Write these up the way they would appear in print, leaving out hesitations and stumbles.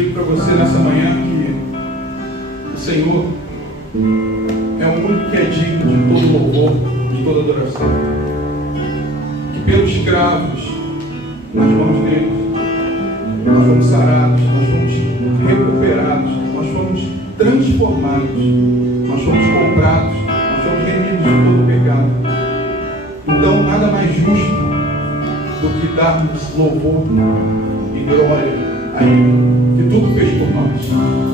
digo para você nessa manhã que o Senhor é o único que é digno de todo louvor, de toda adoração. Que pelos cravos nas mãos dele nós fomos sarados, nós fomos recuperados, nós fomos transformados, nós fomos comprados, nós fomos remidos de todo o pecado. Então nada mais justo do que darmos louvor e glória a Ele, que tudo fez por nós.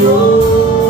Senhor.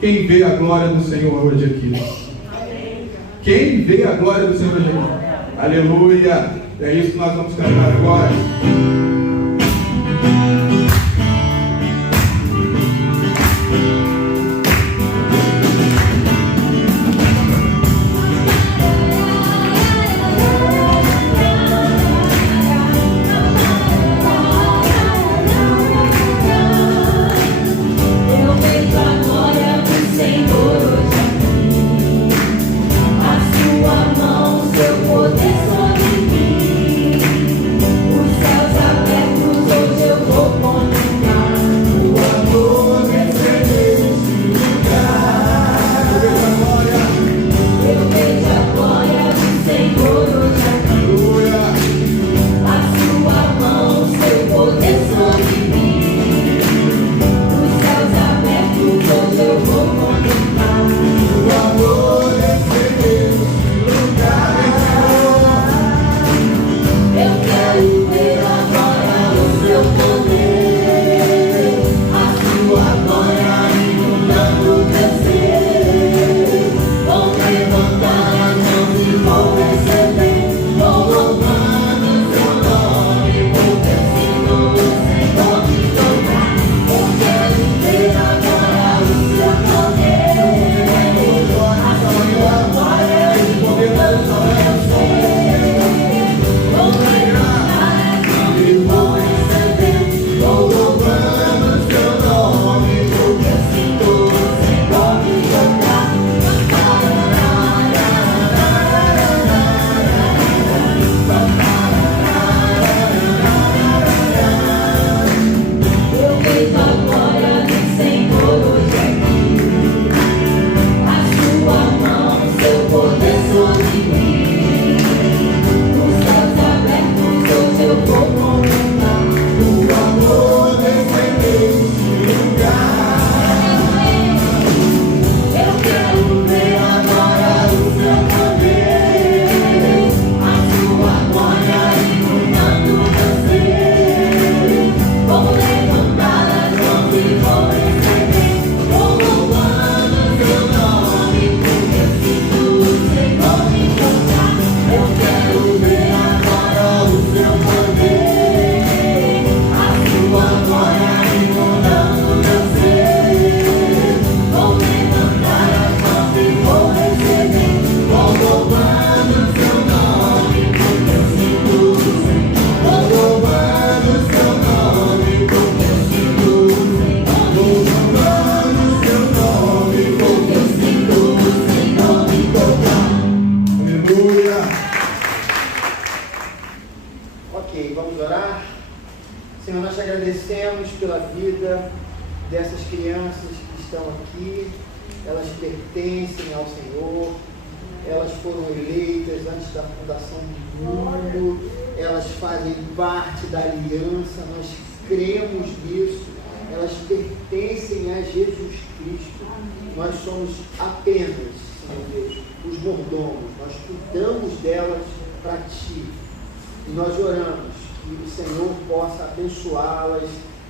Quem vê a glória do Senhor hoje aqui? Quem vê a glória do Senhor hoje aqui? Aleluia! É isso que nós vamos cantar agora.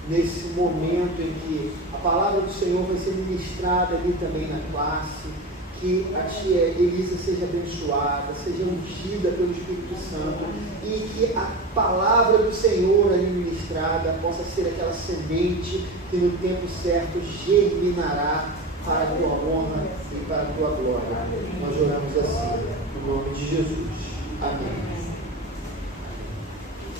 Nesse momento em que a palavra do Senhor vai ser ministrada ali também na classe, que a tia Elisa seja abençoada, seja ungida pelo Espírito Santo, e que a palavra do Senhor ali ministrada possa ser aquela semente que no tempo certo germinará para a tua honra e para a tua glória. Nós oramos assim, no nome de Jesus. Amém.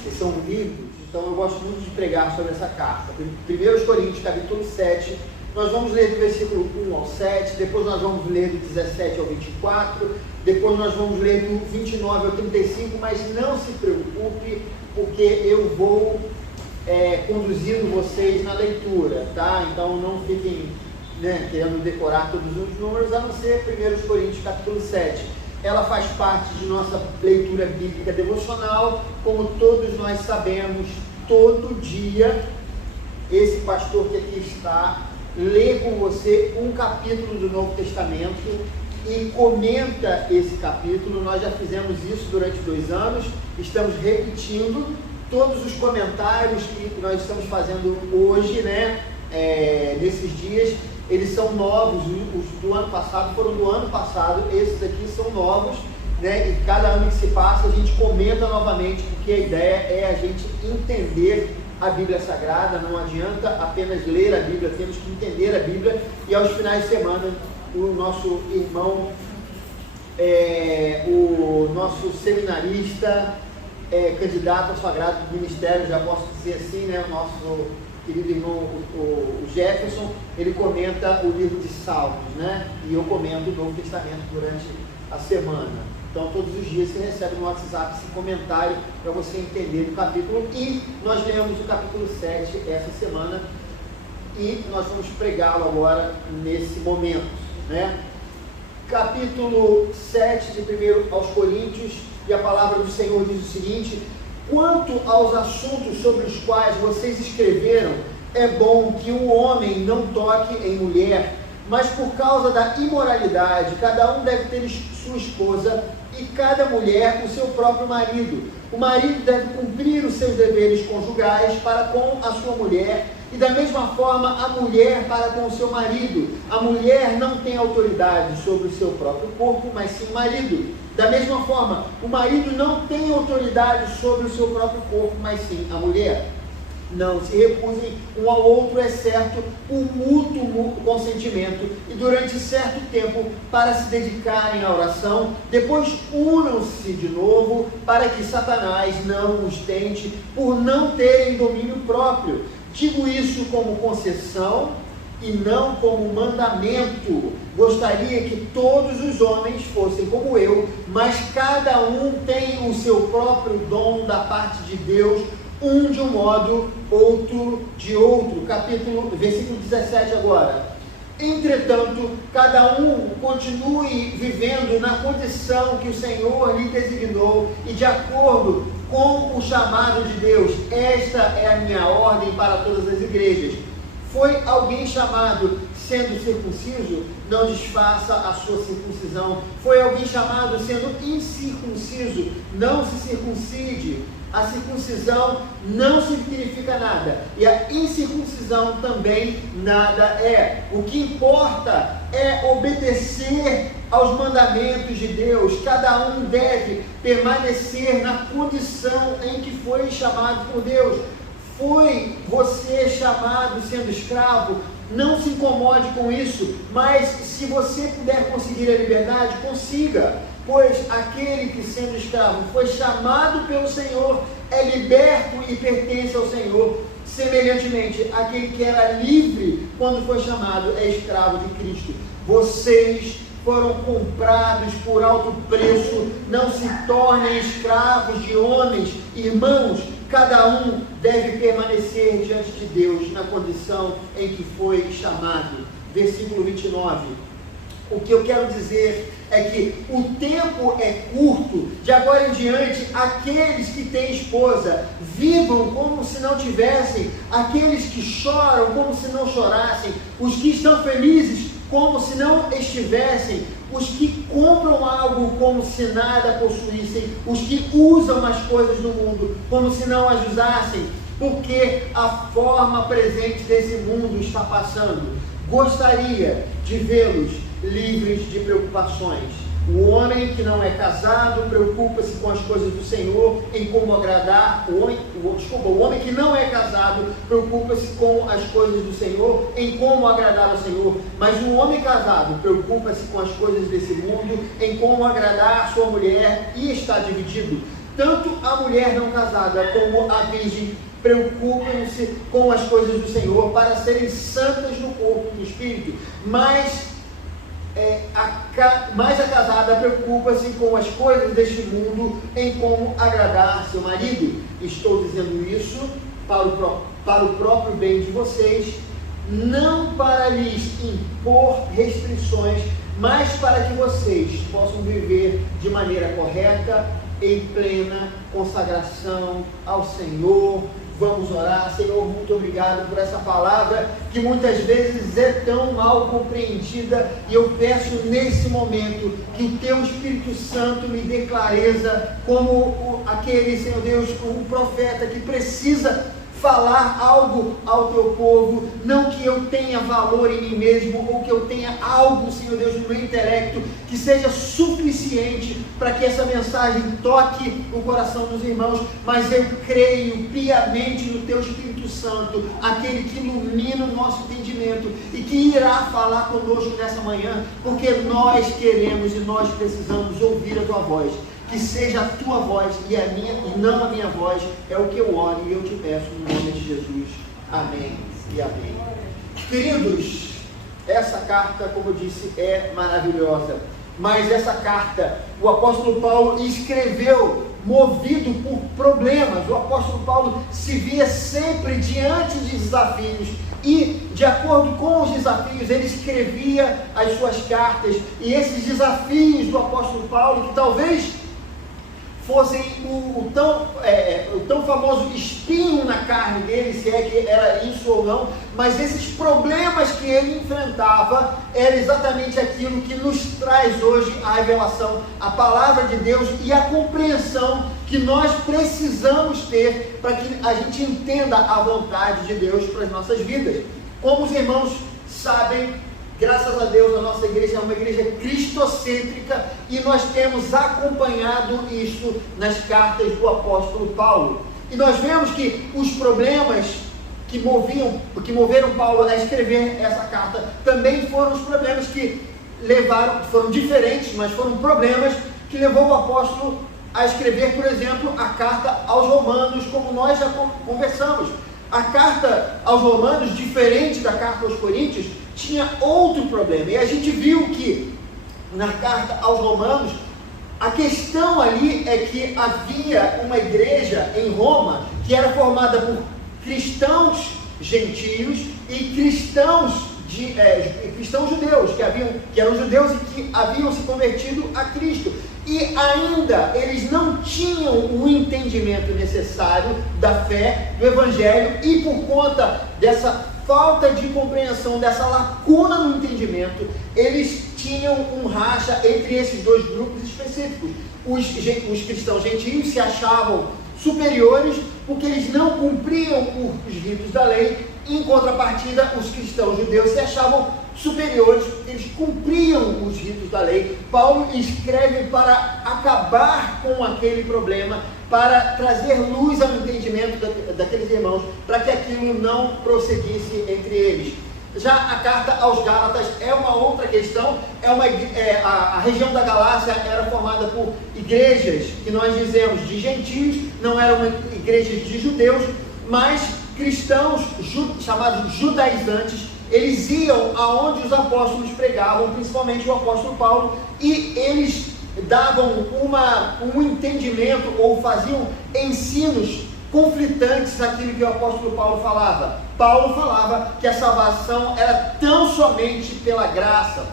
Esses são livros. Então eu gosto muito de pregar sobre essa carta. 1 Coríntios, capítulo 7, nós vamos ler do versículo 1 ao 7, depois nós vamos ler do 17 ao 24, depois nós vamos ler do 29 ao 35, mas não se preocupe, porque eu vou conduzindo vocês na leitura, tá? Então não fiquem querendo decorar todos os números, a não ser 1 Coríntios, capítulo 7. Ela faz parte de nossa leitura bíblica devocional, como todos nós sabemos, todo dia, esse pastor que aqui está, lê com você um capítulo do Novo Testamento e comenta esse capítulo. Nós já fizemos isso durante 2 anos, estamos repetindo todos os comentários que nós estamos fazendo hoje, nesses dias, eles são novos, os do ano passado foram do ano passado, esses aqui são novos, né? E cada ano que se passa a gente comenta novamente, porque a ideia é a gente entender a Bíblia Sagrada. Não adianta apenas ler a Bíblia, temos que entender a Bíblia. E aos finais de semana, o nosso irmão, o nosso seminarista, candidato ao sagrado ministério, já posso dizer assim, né? O nosso querido irmão, o Jefferson, ele comenta o livro de Salmos, né? E eu comento o Novo Testamento durante a semana. Então, todos os dias você recebe no WhatsApp esse comentário para você entender o capítulo. E nós lemos o capítulo 7 essa semana e nós vamos pregá-lo agora nesse momento, né? Capítulo 7 de 1 aos Coríntios, e a palavra do Senhor diz o seguinte: quanto aos assuntos sobre os quais vocês escreveram, é bom que o homem não toque em mulher, mas por causa da imoralidade, cada um deve ter sua esposa e cada mulher o seu próprio marido. O marido deve cumprir os seus deveres conjugais para com a sua mulher, e da mesma forma a mulher para com o seu marido. A mulher não tem autoridade sobre o seu próprio corpo, mas sim o marido. Da mesma forma, o marido não tem autoridade sobre o seu próprio corpo, mas sim a mulher. Não se recusem um ao outro, exceto o mútuo consentimento, e durante certo tempo para se dedicarem à oração. Depois unam-se de novo, para que Satanás não os tente por não terem domínio próprio. Digo isso como concessão e não como mandamento. Gostaria que todos os homens fossem como eu, mas cada um tem o seu próprio dom da parte de Deus, um de um modo, outro de outro. Versículo 17 agora. Entretanto, cada um continue vivendo na condição que o Senhor lhe designou e de acordo com o chamado de Deus. Esta é a minha ordem para todas as igrejas. Foi alguém chamado sendo circunciso? Não desfaça a sua circuncisão. Foi alguém chamado sendo incircunciso? Não se circuncide. A circuncisão não significa nada, e a incircuncisão também nada é. O que importa é obedecer aos mandamentos de Deus. Cada um deve permanecer na condição em que foi chamado por Deus. Foi você chamado sendo escravo? Não se incomode com isso, mas se você puder conseguir a liberdade, consiga. Pois aquele que sendo escravo foi chamado pelo Senhor, é liberto e pertence ao Senhor. Semelhantemente, aquele que era livre quando foi chamado, é escravo de Cristo. Vocês foram comprados por alto preço, não se tornem escravos de homens. Irmãos, cada um deve permanecer diante de Deus na condição em que foi chamado. Versículo 29. O que eu quero dizer é que o tempo é curto. De agora em diante, aqueles que têm esposa, vivam como se não tivessem. Aqueles que choram, como se não chorassem. Os que estão felizes, como se não estivessem. Os que compram algo, como se nada possuíssem. Os que usam as coisas do mundo, como se não as usassem. Porque a forma presente desse mundo está passando. Gostaria de vê-los livres de preocupações. O homem que não é casado preocupa-se com as coisas do Senhor, em como agradar. O homem que não é casado preocupa-se com as coisas do Senhor, em como agradar ao Senhor. Mas o homem casado preocupa-se com as coisas desse mundo, em como agradar a sua mulher, e está dividido. Tanto a mulher não casada como a virgem preocupam-se com as coisas do Senhor, para serem santas no corpo e no espírito. Mas a casada preocupa-se com as coisas deste mundo, em como agradar seu marido. Estou dizendo isso para o próprio bem de vocês, não para lhes impor restrições, mas para que vocês possam viver de maneira correta, em plena consagração ao Senhor. Vamos orar. Senhor, muito obrigado por essa palavra que muitas vezes é tão mal compreendida, e eu peço nesse momento que o Teu Espírito Santo me dê clareza, como aquele, Senhor Deus, o profeta que precisa falar algo ao teu povo, não que eu tenha valor em mim mesmo, ou que eu tenha algo, Senhor Deus, no meu intelecto, que seja suficiente para que essa mensagem toque o coração dos irmãos, mas eu creio piamente no teu Espírito Santo, aquele que ilumina o nosso entendimento e que irá falar conosco nessa manhã, porque nós queremos e nós precisamos ouvir a tua voz. Que seja a tua voz e não a minha voz, é o que eu oro e eu te peço no nome de Jesus. Amém e amém. Queridos, essa carta, como eu disse, é maravilhosa, mas essa carta o apóstolo Paulo escreveu movido por problemas. O apóstolo Paulo se via sempre diante de desafios e, de acordo com os desafios, ele escrevia as suas cartas, e esses desafios do apóstolo Paulo, que talvez fossem o tão famoso espinho na carne dele, se é que era isso ou não, mas esses problemas que ele enfrentava era exatamente aquilo que nos traz hoje a revelação, a palavra de Deus e a compreensão que nós precisamos ter para que a gente entenda a vontade de Deus para as nossas vidas. Como os irmãos sabem, graças a Deus, a nossa igreja é uma igreja cristocêntrica e nós temos acompanhado isso nas cartas do apóstolo Paulo. E nós vemos que os problemas que moveram Paulo a escrever essa carta também foram os problemas que foram diferentes, mas foram problemas que levou o apóstolo a escrever, por exemplo, a carta aos Romanos, como nós já conversamos. A carta aos Romanos, diferente da carta aos Coríntios, tinha outro problema, e a gente viu que na carta aos Romanos, a questão ali é que havia uma igreja em Roma, que era formada por cristãos gentios e cristãos judeus, que eram judeus e que haviam se convertido a Cristo, e ainda eles não tinham o entendimento necessário da fé, do Evangelho, e por conta dessa falta de compreensão, dessa lacuna no entendimento, eles tinham um racha entre esses dois grupos específicos. Os cristãos gentios se achavam superiores porque eles não cumpriam os ritos da lei. Em contrapartida, os cristãos judeus se achavam superiores porque eles cumpriam os ritos da lei. Paulo escreve para acabar com aquele problema, para trazer luz ao entendimento daqueles irmãos, para que aquilo não prosseguisse entre eles. Já a carta aos Gálatas é uma outra questão. A região da Galácia era formada por igrejas que nós dizemos de gentios, não eram igrejas de judeus, mas cristãos chamados judaizantes. Eles iam aonde os apóstolos pregavam, principalmente o apóstolo Paulo, e eles davam um entendimento ou faziam ensinos conflitantes àquilo que o apóstolo Paulo falava. Paulo falava que a salvação era tão somente pela graça,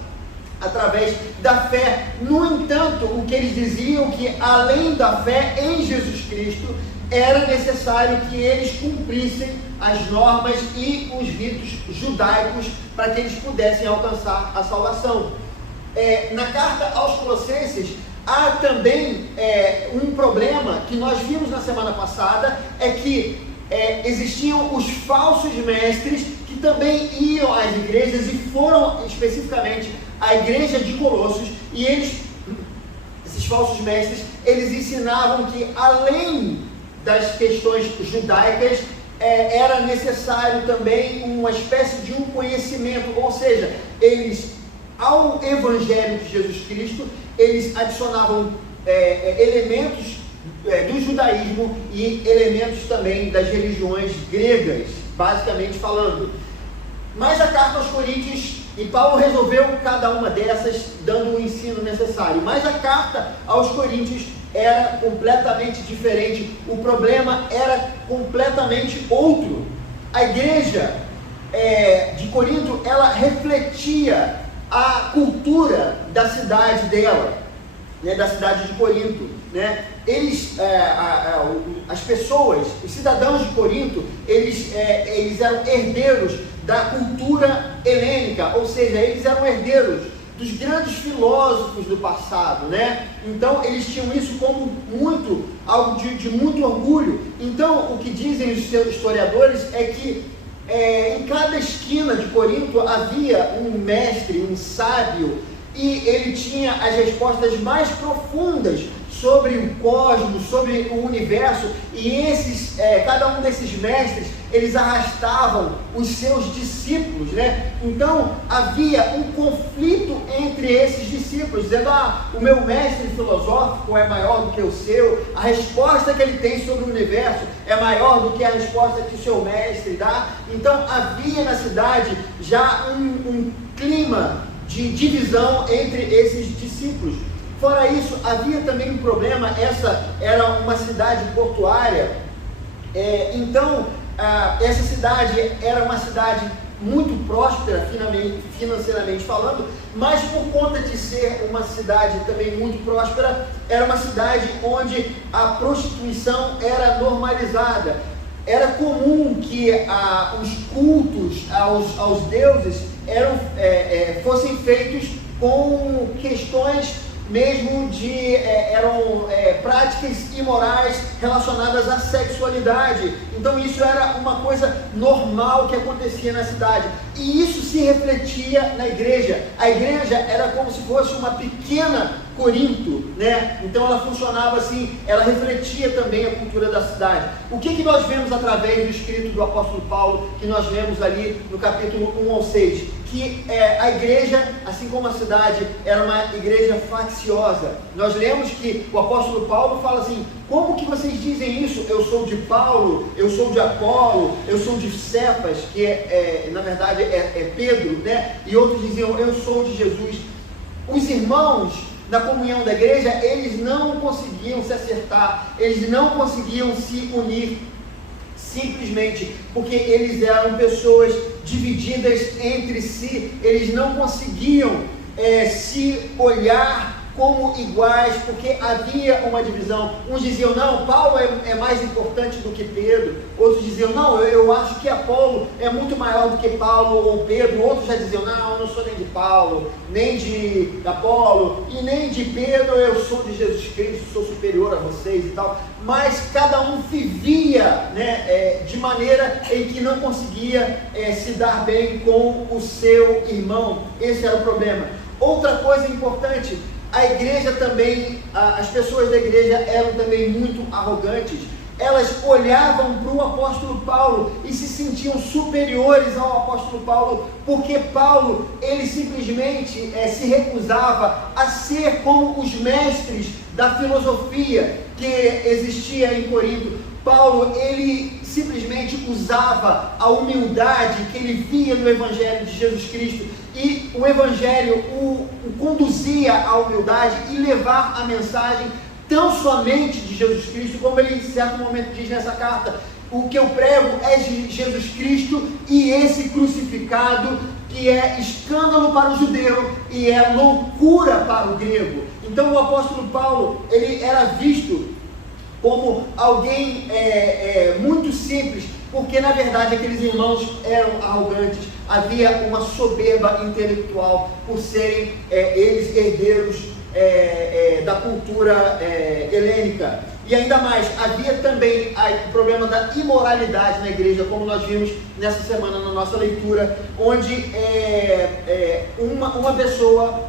através da fé. No entanto, o que eles diziam que além da fé em Jesus Cristo, era necessário que eles cumprissem as normas e os ritos judaicos para que eles pudessem alcançar a salvação. Na carta aos Colossenses, há também um problema que nós vimos na semana passada, é que existiam os falsos mestres que também iam às igrejas e foram especificamente à igreja de Colossos, e esses falsos mestres, eles ensinavam que além das questões judaicas, era necessário também uma espécie de um conhecimento, ou seja, eles, ao Evangelho de Jesus Cristo, eles adicionavam elementos do judaísmo e elementos também das religiões gregas, basicamente falando. Mas a carta aos Coríntios, e Paulo resolveu cada uma dessas, dando o ensino necessário, mas a carta aos Coríntios era completamente diferente, o problema era completamente outro. A igreja de Corinto, ela refletia a cultura da cidade dela, né, da cidade de Corinto, né? As pessoas, os cidadãos de Corinto, eles eram herdeiros da cultura helênica, ou seja, eles eram herdeiros dos grandes filósofos do passado, né? Então eles tinham isso como algo de muito orgulho. Então o que dizem os seus historiadores é que em cada esquina de Corinto havia um mestre, um sábio, e ele tinha as respostas mais profundas sobre o cosmos, sobre o universo, e cada um desses mestres, eles arrastavam os seus discípulos, né? Então havia um conflito entre esses discípulos, dizendo: o meu mestre filosófico é maior do que o seu, a resposta que ele tem sobre o universo é maior do que a resposta que o seu mestre dá. Então havia na cidade já um clima de divisão entre esses discípulos. Fora isso, havia também um problema. Essa era uma cidade portuária, então essa cidade era uma cidade muito próspera financeiramente falando, mas por conta de ser uma cidade também muito próspera, era uma cidade onde a prostituição era normalizada. Era comum que os cultos aos deuses fossem feitos com questões mesmo eram práticas imorais relacionadas à sexualidade. Então isso era uma coisa normal que acontecia na cidade, e isso se refletia na igreja. A igreja era como se fosse uma pequena Corinto, né? Então ela funcionava assim, ela refletia também a cultura da cidade. O que nós vemos através do escrito do apóstolo Paulo, que nós vemos ali no capítulo 1 ao 6? Que a igreja, assim como a cidade, era uma igreja facciosa. Nós lemos que o apóstolo Paulo fala assim: como que vocês dizem isso? Eu sou de Paulo, eu sou de Apolo, eu sou de Cefas, que na verdade é Pedro, né? E outros diziam: eu sou de Jesus. Os irmãos na comunhão da igreja, eles não conseguiam se acertar, eles não conseguiam se unir, simplesmente porque eles eram pessoas divididas entre si. Eles não conseguiam se olhar como iguais, porque havia uma divisão. Uns diziam: não, Paulo é mais importante do que Pedro. Outros diziam: não, eu acho que Apolo é muito maior do que Paulo ou Pedro. Outros já diziam: não, eu não sou nem de Paulo, nem de Apolo e nem de Pedro, eu sou de Jesus Cristo, sou superior a vocês e tal. Mas cada um vivia, né, de maneira em que não conseguia se dar bem com o seu irmão. Esse era o problema. Outra coisa importante: a igreja também, as pessoas da igreja eram também muito arrogantes. Elas olhavam para o apóstolo Paulo e se sentiam superiores ao apóstolo Paulo, porque Paulo, ele simplesmente se recusava a ser como os mestres da filosofia que existia em Corinto. Paulo, ele simplesmente usava a humildade que ele via no Evangelho de Jesus Cristo, e o Evangelho o conduzia à humildade e levar a mensagem tão somente de Jesus Cristo, como ele em certo momento diz nessa carta: o que eu prego é de Jesus Cristo e esse crucificado, que é escândalo para o judeu e é loucura para o grego. Então o apóstolo Paulo, ele era visto como alguém muito simples, porque na verdade aqueles irmãos eram arrogantes. Havia uma soberba intelectual por serem eles herdeiros da cultura helênica. E ainda mais, havia também o problema da imoralidade na igreja, como nós vimos nessa semana na nossa leitura, onde uma pessoa,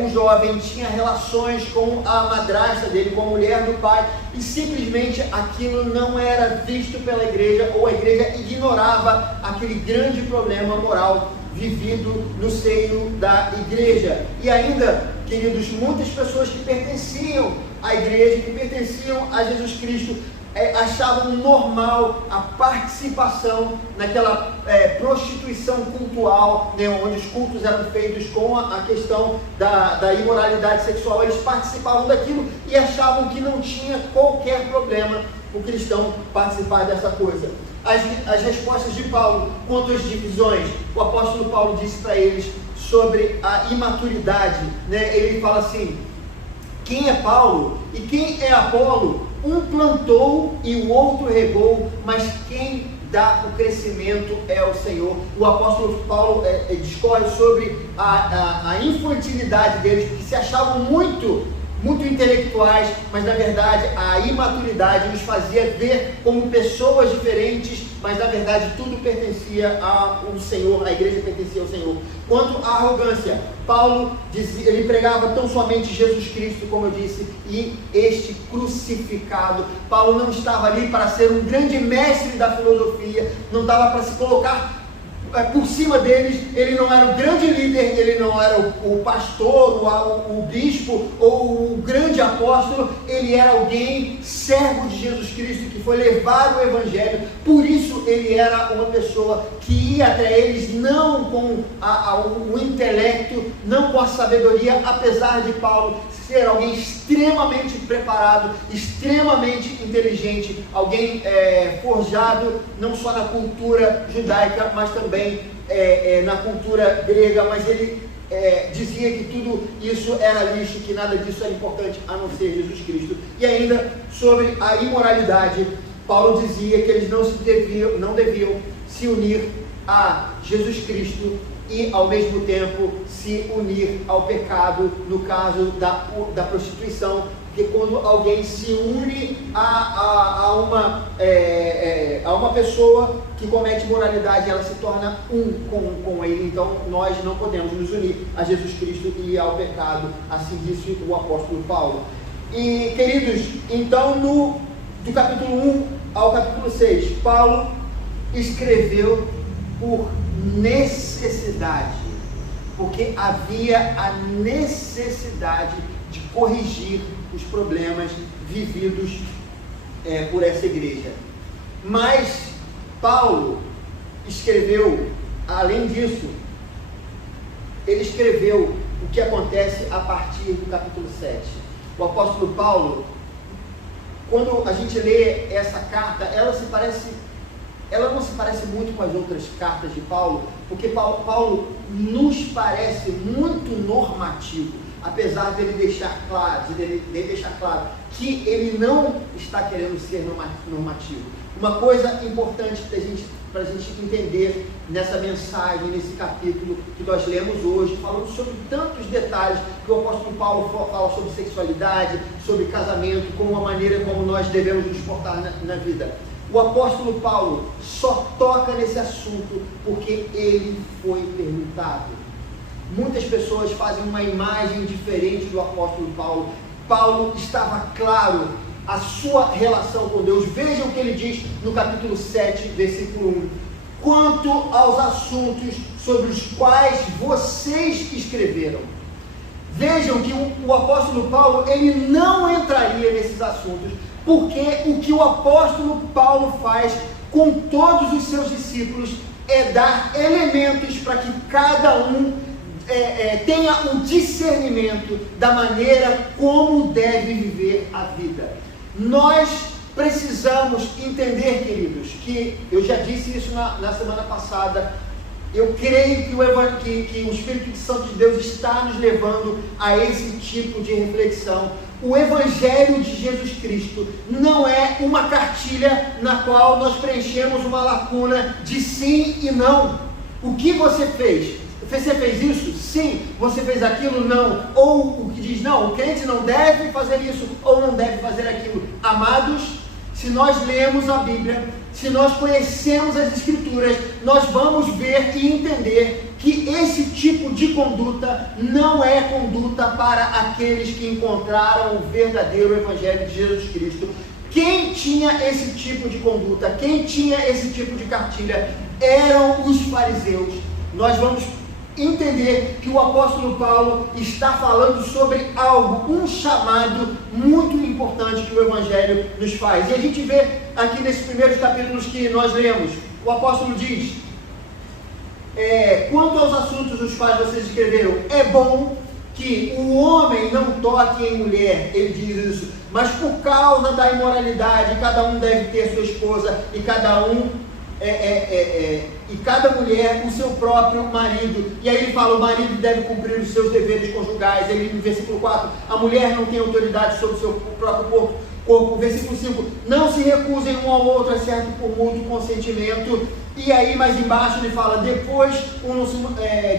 um jovem, tinha relações com a madrasta dele, com a mulher do pai, e simplesmente aquilo não era visto pela igreja, ou a igreja ignorava aquele grande problema moral vivido no seio da igreja. E ainda, queridos, muitas pessoas que pertenciam à igreja, que pertenciam a Jesus Cristo, achavam normal a participação naquela prostituição cultual, né, onde os cultos eram feitos com a questão da imoralidade sexual. Eles participavam daquilo e achavam que não tinha qualquer problema o cristão participar dessa coisa. As respostas de Paulo quanto às divisões: o apóstolo Paulo disse para eles sobre a imaturidade, né? Ele fala assim: quem é Paulo e quem é Apolo? Um plantou e o outro regou, mas quem dá o crescimento é o Senhor. O apóstolo Paulo discorre sobre a infantilidade deles, porque se achavam muito intelectuais, mas na verdade a imaturidade os fazia ver como pessoas diferentes, mas na verdade tudo pertencia ao Senhor, a igreja pertencia ao Senhor. Quanto à arrogância, Paulo dizia, ele pregava tão somente Jesus Cristo, como eu disse, e este crucificado. Paulo não estava ali para ser um grande mestre da filosofia, não estava para se colocar por cima deles. Ele não era o grande líder, ele não era o pastor, o bispo ou o grande apóstolo. Ele era alguém, servo de Jesus Cristo, que foi levar o evangelho. Por isso ele era uma pessoa que ia até eles não com o intelecto, não com a sabedoria, apesar de Paulo ser alguém extremamente preparado, extremamente inteligente, alguém forjado não só na cultura judaica, mas também na cultura grega. Mas ele dizia que tudo isso era lixo, que nada disso era importante a não ser Jesus Cristo. E ainda sobre a imoralidade, Paulo dizia que eles não deviam se unir a Jesus Cristo e ao mesmo tempo se unir ao pecado, no caso da prostituição, porque quando alguém se une a uma pessoa que comete imoralidade, ela se torna com ele. Então nós não podemos nos unir a Jesus Cristo e ao pecado, assim disse o apóstolo Paulo. E queridos, então do capítulo 1 ao capítulo 6, Paulo escreveu por necessidade, porque havia a necessidade de corrigir os problemas vividos por essa igreja. Mas Paulo escreveu, além disso, ele escreveu o que acontece a partir do capítulo 7. O apóstolo Paulo, quando a gente lê essa carta, ela não se parece muito com as outras cartas de Paulo, porque Paulo nos parece muito normativo, apesar dele deixar claro que ele não está querendo ser normativo. Uma coisa importante para a gente entender nessa mensagem, nesse capítulo que nós lemos hoje, falando sobre tantos detalhes, que o apóstolo Paulo fala sobre sexualidade, sobre casamento, como a maneira como nós devemos nos portar na vida. O apóstolo Paulo só toca nesse assunto porque ele foi perguntado. Muitas pessoas fazem uma imagem diferente do apóstolo Paulo. Paulo estava claro a sua relação com Deus. Vejam o que ele diz no capítulo 7, versículo 1. Quanto aos assuntos sobre os quais vocês escreveram. Vejam que o apóstolo Paulo, ele não entraria nesses assuntos, porque o que o apóstolo Paulo faz com todos os seus discípulos é dar elementos para que cada um tenha um discernimento da maneira como deve viver a vida. Nós precisamos entender, queridos, que eu já disse isso na semana passada. Eu creio que o Espírito Santo de Deus está nos levando a esse tipo de reflexão. O Evangelho de Jesus Cristo não é uma cartilha na qual nós preenchemos uma lacuna de sim e não. O que você fez? Você fez isso? Sim. Você fez aquilo? Não. Ou o que diz, não, o crente não deve fazer isso ou não deve fazer aquilo. Amados, se nós lemos a Bíblia, se nós conhecemos as Escrituras, nós vamos ver e entender que esse tipo de conduta não é conduta para aqueles que encontraram o verdadeiro Evangelho de Jesus Cristo. Quem tinha esse tipo de conduta, quem tinha esse tipo de cartilha, eram os fariseus. Nós vamos entender que o apóstolo Paulo está falando sobre algo, um chamado muito importante que o Evangelho nos faz. E a gente vê aqui nesses primeiros capítulos que nós lemos, o apóstolo diz, quanto aos assuntos os quais vocês escreveram, é bom que o homem não toque em mulher, ele diz isso, mas por causa da imoralidade, cada um deve ter sua esposa e cada mulher o seu próprio marido. E aí ele fala, o marido deve cumprir os seus deveres conjugais. Ele, no versículo 4, a mulher não tem autoridade sobre o seu próprio corpo. Versículo 5, não se recusem um ao outro, exceto por mútuo consentimento. E aí mais embaixo ele fala, depois,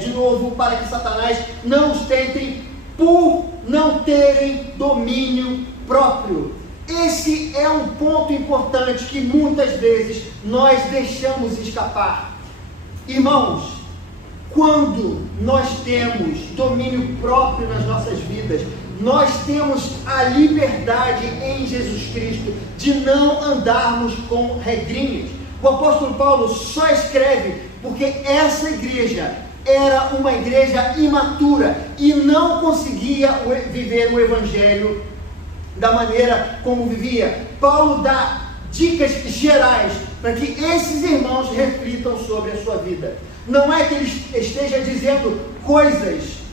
de novo, para que Satanás não os tentem por não terem domínio próprio. Esse é um ponto importante que muitas vezes nós deixamos escapar. Irmãos, quando nós temos domínio próprio nas nossas vidas, nós temos a liberdade em Jesus Cristo de não andarmos com regrinhas. O apóstolo Paulo só escreve porque essa igreja era uma igreja imatura e não conseguia viver o evangelho da maneira como vivia. Paulo dá dicas gerais para que esses irmãos reflitam sobre a sua vida. Não é que ele esteja dizendo coisas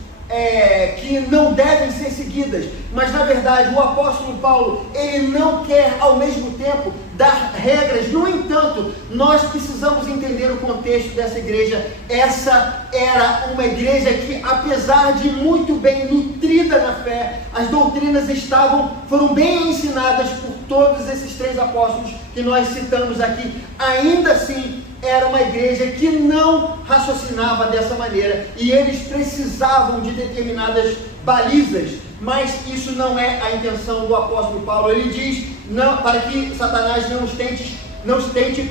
que não devem ser seguidas, mas na verdade o apóstolo Paulo, ele não quer ao mesmo tempo dar regras. No entanto, nós precisamos entender o contexto dessa igreja. Essa era uma igreja que, apesar de muito bem nutrida na fé, as doutrinas foram bem ensinadas por todos esses 3 apóstolos que nós citamos aqui. Ainda assim, era uma igreja que não raciocinava dessa maneira, e eles precisavam de determinadas balizas, mas isso não é a intenção do apóstolo Paulo. Ele diz, não, para que Satanás não os tente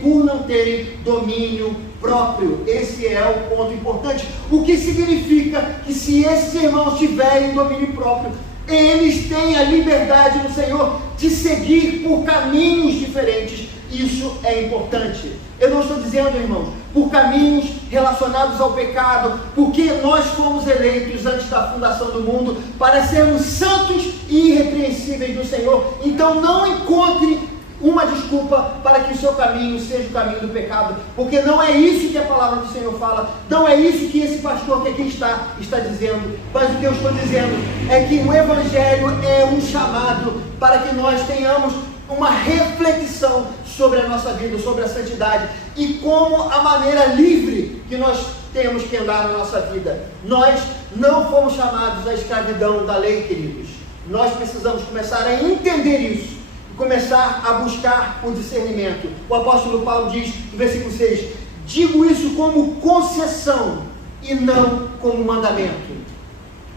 por não terem domínio próprio. Esse é o ponto importante. O que significa que se esses irmãos tiverem domínio próprio, eles têm a liberdade no Senhor de seguir por caminhos diferentes. Isso é importante. Eu não estou dizendo, irmãos, por caminhos relacionados ao pecado, porque nós fomos eleitos antes da fundação do mundo para sermos santos e irrepreensíveis do Senhor. Então não encontre uma desculpa para que o seu caminho seja o caminho do pecado, porque não é isso que a palavra do Senhor fala, não é isso que esse pastor que aqui está dizendo. Mas o que eu estou dizendo é que o Evangelho é um chamado para que nós tenhamos uma reflexão sobre a nossa vida, sobre a santidade e como a maneira livre que nós temos que andar na nossa vida. Nós não fomos chamados à escravidão da lei, queridos. Nós precisamos começar a entender isso e começar a buscar o discernimento. O apóstolo Paulo diz no versículo 6, digo isso como concessão e não como mandamento.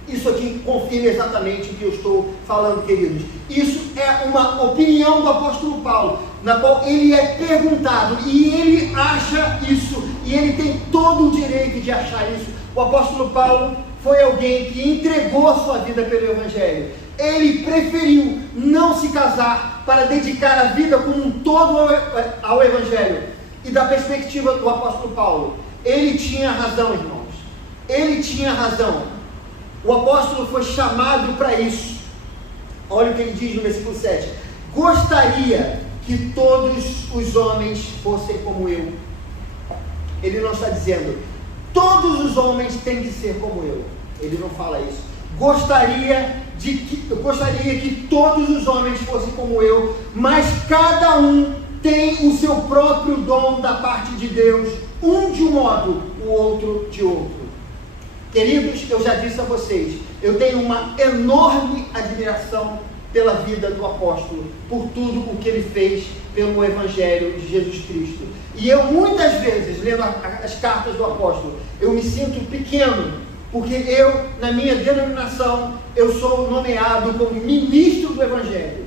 Isso aqui confirma exatamente o que eu estou falando, queridos. Isso é uma opinião do apóstolo Paulo, na qual ele é perguntado e ele acha isso, e ele tem todo o direito de achar isso. O apóstolo Paulo foi alguém que entregou a sua vida pelo Evangelho. Ele preferiu não se casar para dedicar a vida como um todo ao Evangelho. E da perspectiva do apóstolo Paulo, ele tinha razão, irmãos. Ele tinha razão. O apóstolo foi chamado para isso. Olha o que ele diz no versículo 7. Gostaria que todos os homens fossem como eu. Ele não está dizendo, todos os homens têm que ser como eu. Ele não fala isso. Gostaria que todos os homens fossem como eu, mas cada um tem o seu próprio dom da parte de Deus, um de um modo, o outro de outro. Queridos, eu já disse a vocês, eu tenho uma enorme admiração pela vida do apóstolo, por tudo o que ele fez pelo Evangelho de Jesus Cristo. E eu muitas vezes, lendo as cartas do apóstolo, eu me sinto pequeno, porque eu, na minha denominação, eu sou nomeado como ministro do Evangelho.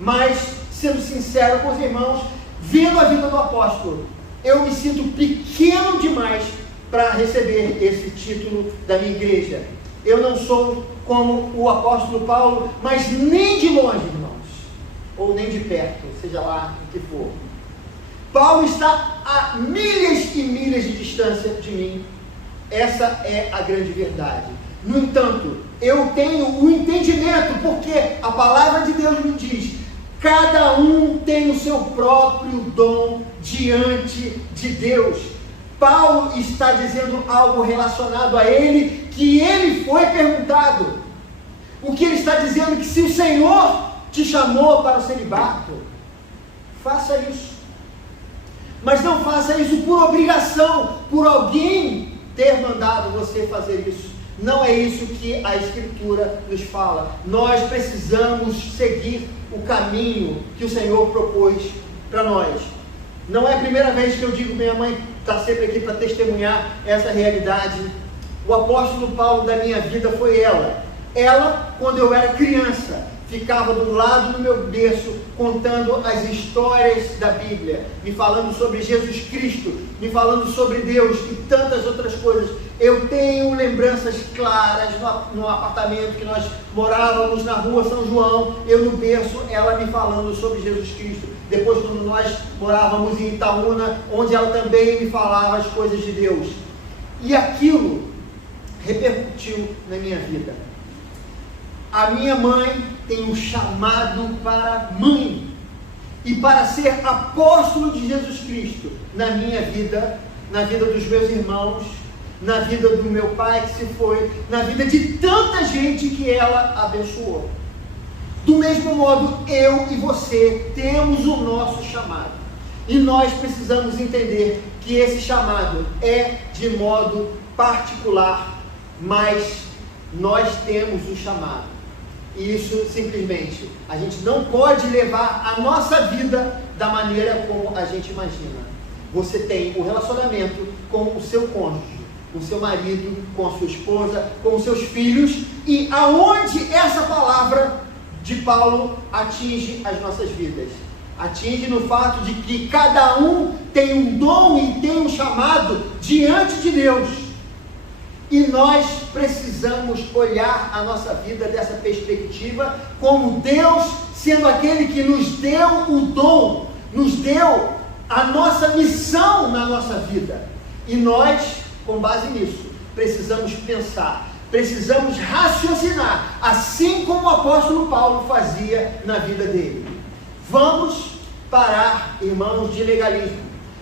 Mas, sendo sincero com os irmãos, vendo a vida do apóstolo, eu me sinto pequeno demais para receber esse título da minha igreja. Eu não sou como o apóstolo Paulo, mas nem de longe, irmãos, ou nem de perto, seja lá o que for. Paulo está a milhas e milhas de distância de mim. Essa é a grande verdade. No entanto, eu tenho o entendimento, porque a palavra de Deus me diz, cada um tem o seu próprio dom diante de Deus. Paulo está dizendo algo relacionado a ele, que ele foi perguntado. O que ele está dizendo é que se o Senhor te chamou para o celibato, faça isso. Mas não faça isso por obrigação, por alguém ter mandado você fazer isso. Não é isso que a Escritura nos fala. Nós precisamos seguir o caminho que o Senhor propôs para nós. Não é a primeira vez que eu digo, minha mãe está sempre aqui para testemunhar essa realidade. O apóstolo Paulo da minha vida foi ela. Ela, quando eu era criança, ficava do lado do meu berço contando as histórias da Bíblia, me falando sobre Jesus Cristo, me falando sobre Deus e tantas outras coisas. Eu tenho lembranças claras no apartamento que nós morávamos na rua São João, eu no berço, ela me falando sobre Jesus Cristo. Depois, quando nós morávamos em Itaúna, onde ela também me falava as coisas de Deus. E aquilo repercutiu na minha vida. A minha mãe tem um chamado para mãe e para ser apóstolo de Jesus Cristo na minha vida, na vida dos meus irmãos, na vida do meu pai que se foi, na vida de tanta gente que ela abençoou. Do mesmo modo, eu e você temos o nosso chamado. E nós precisamos entender que esse chamado é de modo particular, mas nós temos o chamado. E isso simplesmente, a gente não pode levar a nossa vida da maneira como a gente imagina. Você tem um relacionamento com o seu cônjuge, com o seu marido, com a sua esposa, com os seus filhos, e aonde essa palavra de Paulo atinge as nossas vidas? Atinge no fato de que cada um tem um dom e tem um chamado diante de Deus. E nós precisamos olhar a nossa vida dessa perspectiva, como Deus sendo aquele que nos deu o dom, nos deu a nossa missão na nossa vida. E nós, com base nisso, precisamos pensar, precisamos raciocinar, assim como o apóstolo Paulo fazia na vida dele. Vamos parar, irmãos, de legalismo.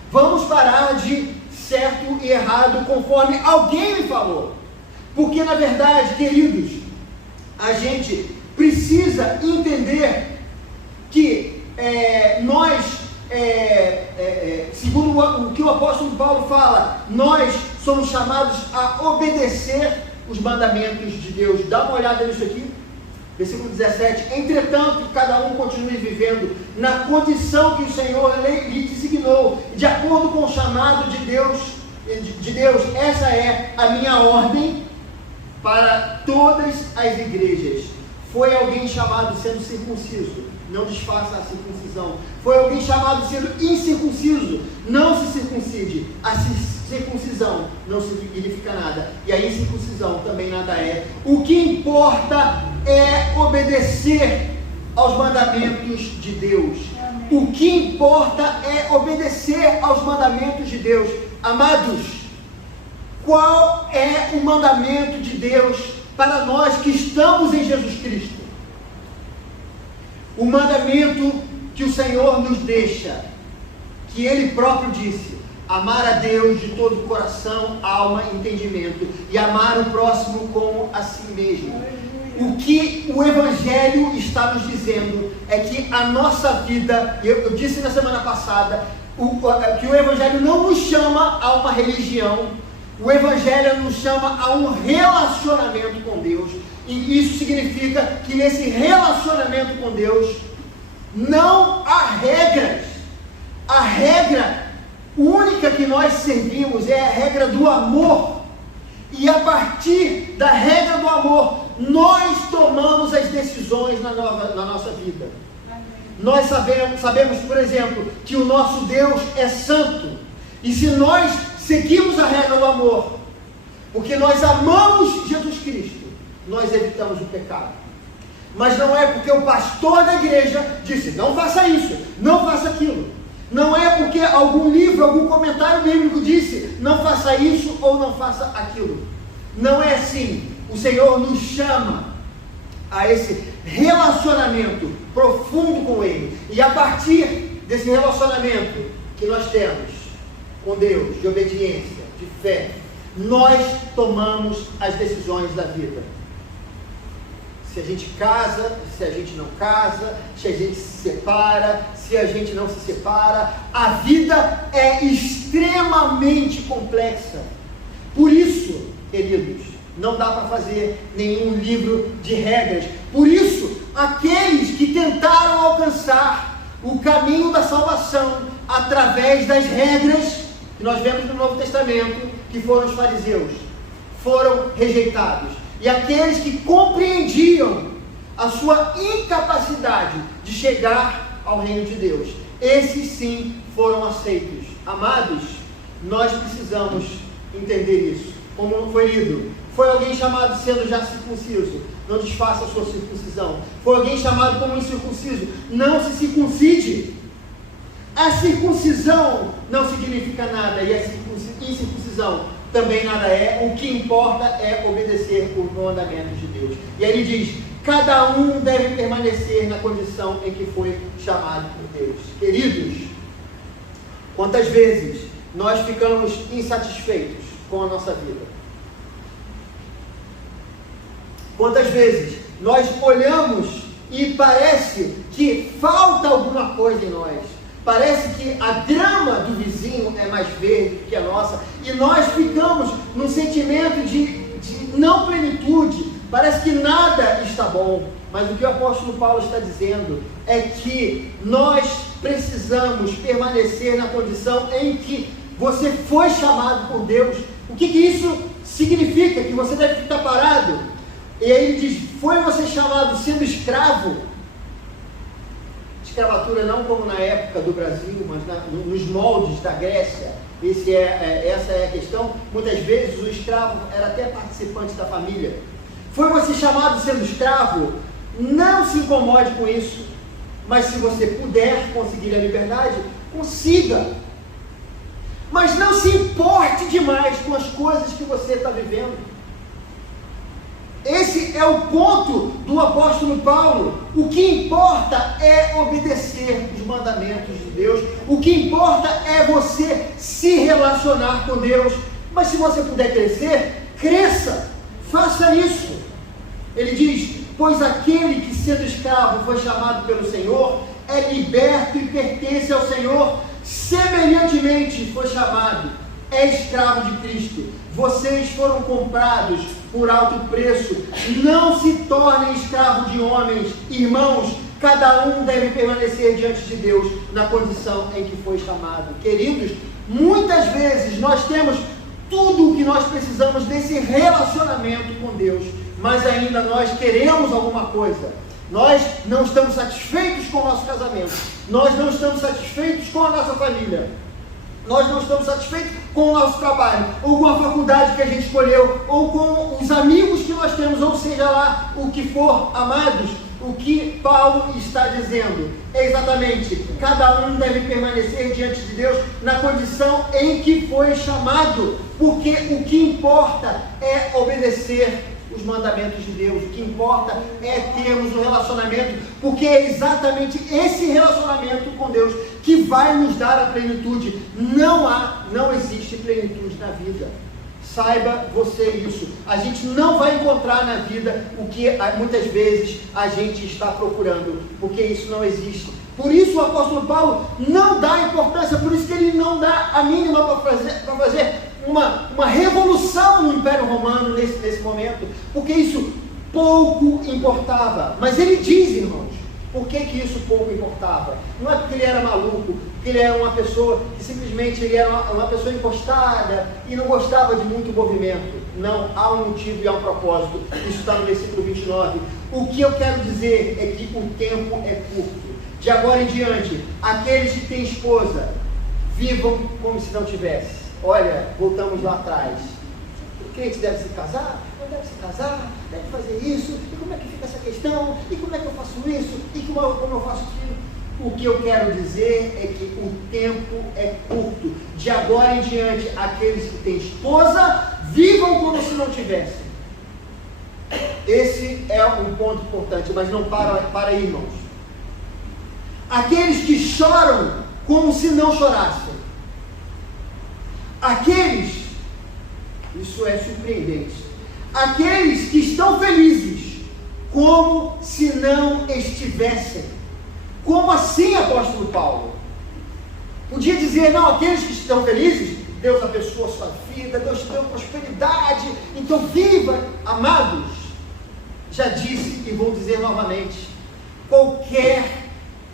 Vamos parar de certo e errado conforme alguém me falou. Porque na verdade, queridos, a gente precisa entender que nós, segundo o que o apóstolo Paulo fala, nós somos chamados a obedecer os mandamentos de Deus. Dá uma olhada nisso aqui, versículo 17. Entretanto, cada um continue vivendo na condição que o Senhor lhe designou, de acordo com o chamado de Deus. Essa é a minha ordem para todas as igrejas. Foi alguém chamado sendo circunciso, não desfaça a circuncisão. Foi alguém chamado sendo incircunciso, não se circuncide. A circuncisão não significa nada, e a incircuncisão também nada é. O que importa é obedecer aos mandamentos de Deus. O que importa é obedecer aos mandamentos de Deus. Amados, qual é o mandamento de Deus para nós que estamos em Jesus Cristo? O mandamento que o Senhor nos deixa, que Ele próprio disse: amar a Deus de todo o coração, alma e entendimento, e amar o próximo como a si mesmo. O que o Evangelho está nos dizendo é que a nossa vida, eu disse na semana passada, que o Evangelho não nos chama a uma religião, o Evangelho nos chama a um relacionamento com Deus. E isso significa que nesse relacionamento com Deus não há regras. A regra única que nós servimos é a regra do amor. E a partir da regra do amor, nós tomamos as decisões na nossa vida. Nós sabemos, por exemplo, que o nosso Deus é santo. E se nós seguimos a regra do amor, porque nós amamos Jesus Cristo, nós evitamos o pecado. Mas não é porque o pastor da igreja disse: não faça isso, não faça aquilo. Não é porque algum livro, algum comentário bíblico disse: não faça isso ou não faça aquilo. Não é assim. O Senhor nos chama a esse relacionamento profundo com Ele. E a partir desse relacionamento que nós temos com Deus, de obediência, de fé, nós tomamos as decisões da vida. Se a gente casa, se a gente não casa, se a gente se separa, se a gente não se separa, a vida é extremamente complexa. Por isso, queridos, Não dá para fazer nenhum livro de regras. Por isso, aqueles que tentaram alcançar o caminho da salvação através das regras que nós vemos no Novo Testamento, que foram os fariseus, foram rejeitados. E aqueles que compreendiam a sua incapacidade de chegar ao reino de Deus, esses sim foram aceitos. Amados, nós precisamos entender isso. Como foi lido, foi alguém chamado sendo já circunciso, não desfaça a sua circuncisão. Foi alguém chamado como incircunciso, não se circuncide. A circuncisão não significa nada, e a incircuncisão também nada é. O que importa é obedecer os mandamentos de Deus. E aí ele diz: cada um deve permanecer na condição em que foi chamado por Deus. Queridos, quantas vezes nós ficamos insatisfeitos com a nossa vida? Quantas vezes nós olhamos e parece que falta alguma coisa em nós? Parece que a grama do vizinho é mais verde que a nossa, e nós ficamos num sentimento de não plenitude. Parece que nada está bom. Mas o que o apóstolo Paulo está dizendo é que nós precisamos permanecer na condição em que você foi chamado por Deus. O que isso significa? Que você deve ficar parado. E aí ele diz: foi você chamado sendo escravo? Escravatura não como na época do Brasil, mas nos moldes da Grécia. Essa é a questão. Muitas vezes o escravo era até participante da família. Foi você chamado sendo escravo? Não se incomode com isso. Mas se você puder conseguir a liberdade, consiga. Mas não se importe demais com as coisas que você está vivendo. Esse é o ponto do apóstolo Paulo. O que importa é obedecer os mandamentos de Deus. O que importa é você se relacionar com Deus. Mas se você puder crescer, cresça. Faça isso. Ele diz: pois aquele que sendo escravo foi chamado pelo Senhor, é liberto e pertence ao Senhor. Semelhantemente foi chamado, é escravo de Cristo. Vocês foram comprados por alto preço. Não se tornem escravos de homens. Irmãos, cada um deve permanecer diante de Deus na condição em que foi chamado. Queridos, muitas vezes nós temos tudo o que nós precisamos desse relacionamento com Deus, mas ainda nós queremos alguma coisa. Nós não estamos satisfeitos com o nosso casamento. Nós não estamos satisfeitos com a nossa família. Nós não estamos satisfeitos com o nosso trabalho, ou com a faculdade que a gente escolheu, ou com os amigos que nós temos, ou seja lá o que for. Amados, o que Paulo está dizendo é exatamente: cada um deve permanecer diante de Deus na condição em que foi chamado, porque o que importa é obedecer os mandamentos de Deus. O que importa é termos um relacionamento, porque é exatamente esse relacionamento com Deus que vai nos dar a plenitude. Não existe plenitude na vida. Saiba você isso. A gente não vai encontrar na vida o que muitas vezes a gente está procurando, porque isso não existe. Por isso o apóstolo Paulo não dá importância, por isso que ele não dá a mínima para fazer uma revolução no Império Romano nesse momento, porque isso pouco importava. Mas ele diz, irmãos, por que isso pouco importava? Não é porque ele era maluco, porque ele era uma pessoa que simplesmente ele era uma pessoa encostada e não gostava de muito movimento. Não, há um motivo e há um propósito. Isso está no versículo 29. O que eu quero dizer é que o tempo é curto. De agora em diante, aqueles que têm esposa, vivam como se não tivesse. Olha, voltamos lá atrás. O crente deve se casar? Não deve se casar? Deve fazer isso? E como é que fica essa questão? E como é que eu faço isso? E como eu faço aquilo? O que eu quero dizer é que o tempo é curto. De agora em diante, aqueles que têm esposa, vivam como se não tivessem. Esse é um ponto importante, mas não para aí, irmãos. Aqueles que choram como se não chorassem. Aqueles, isso é surpreendente, aqueles que estão felizes como se não estivessem. Como assim, apóstolo Paulo? Podia dizer, não, aqueles que estão felizes Deus abençoa a sua vida, Deus te deu prosperidade, então viva. Amados, já disse e vou dizer novamente, qualquer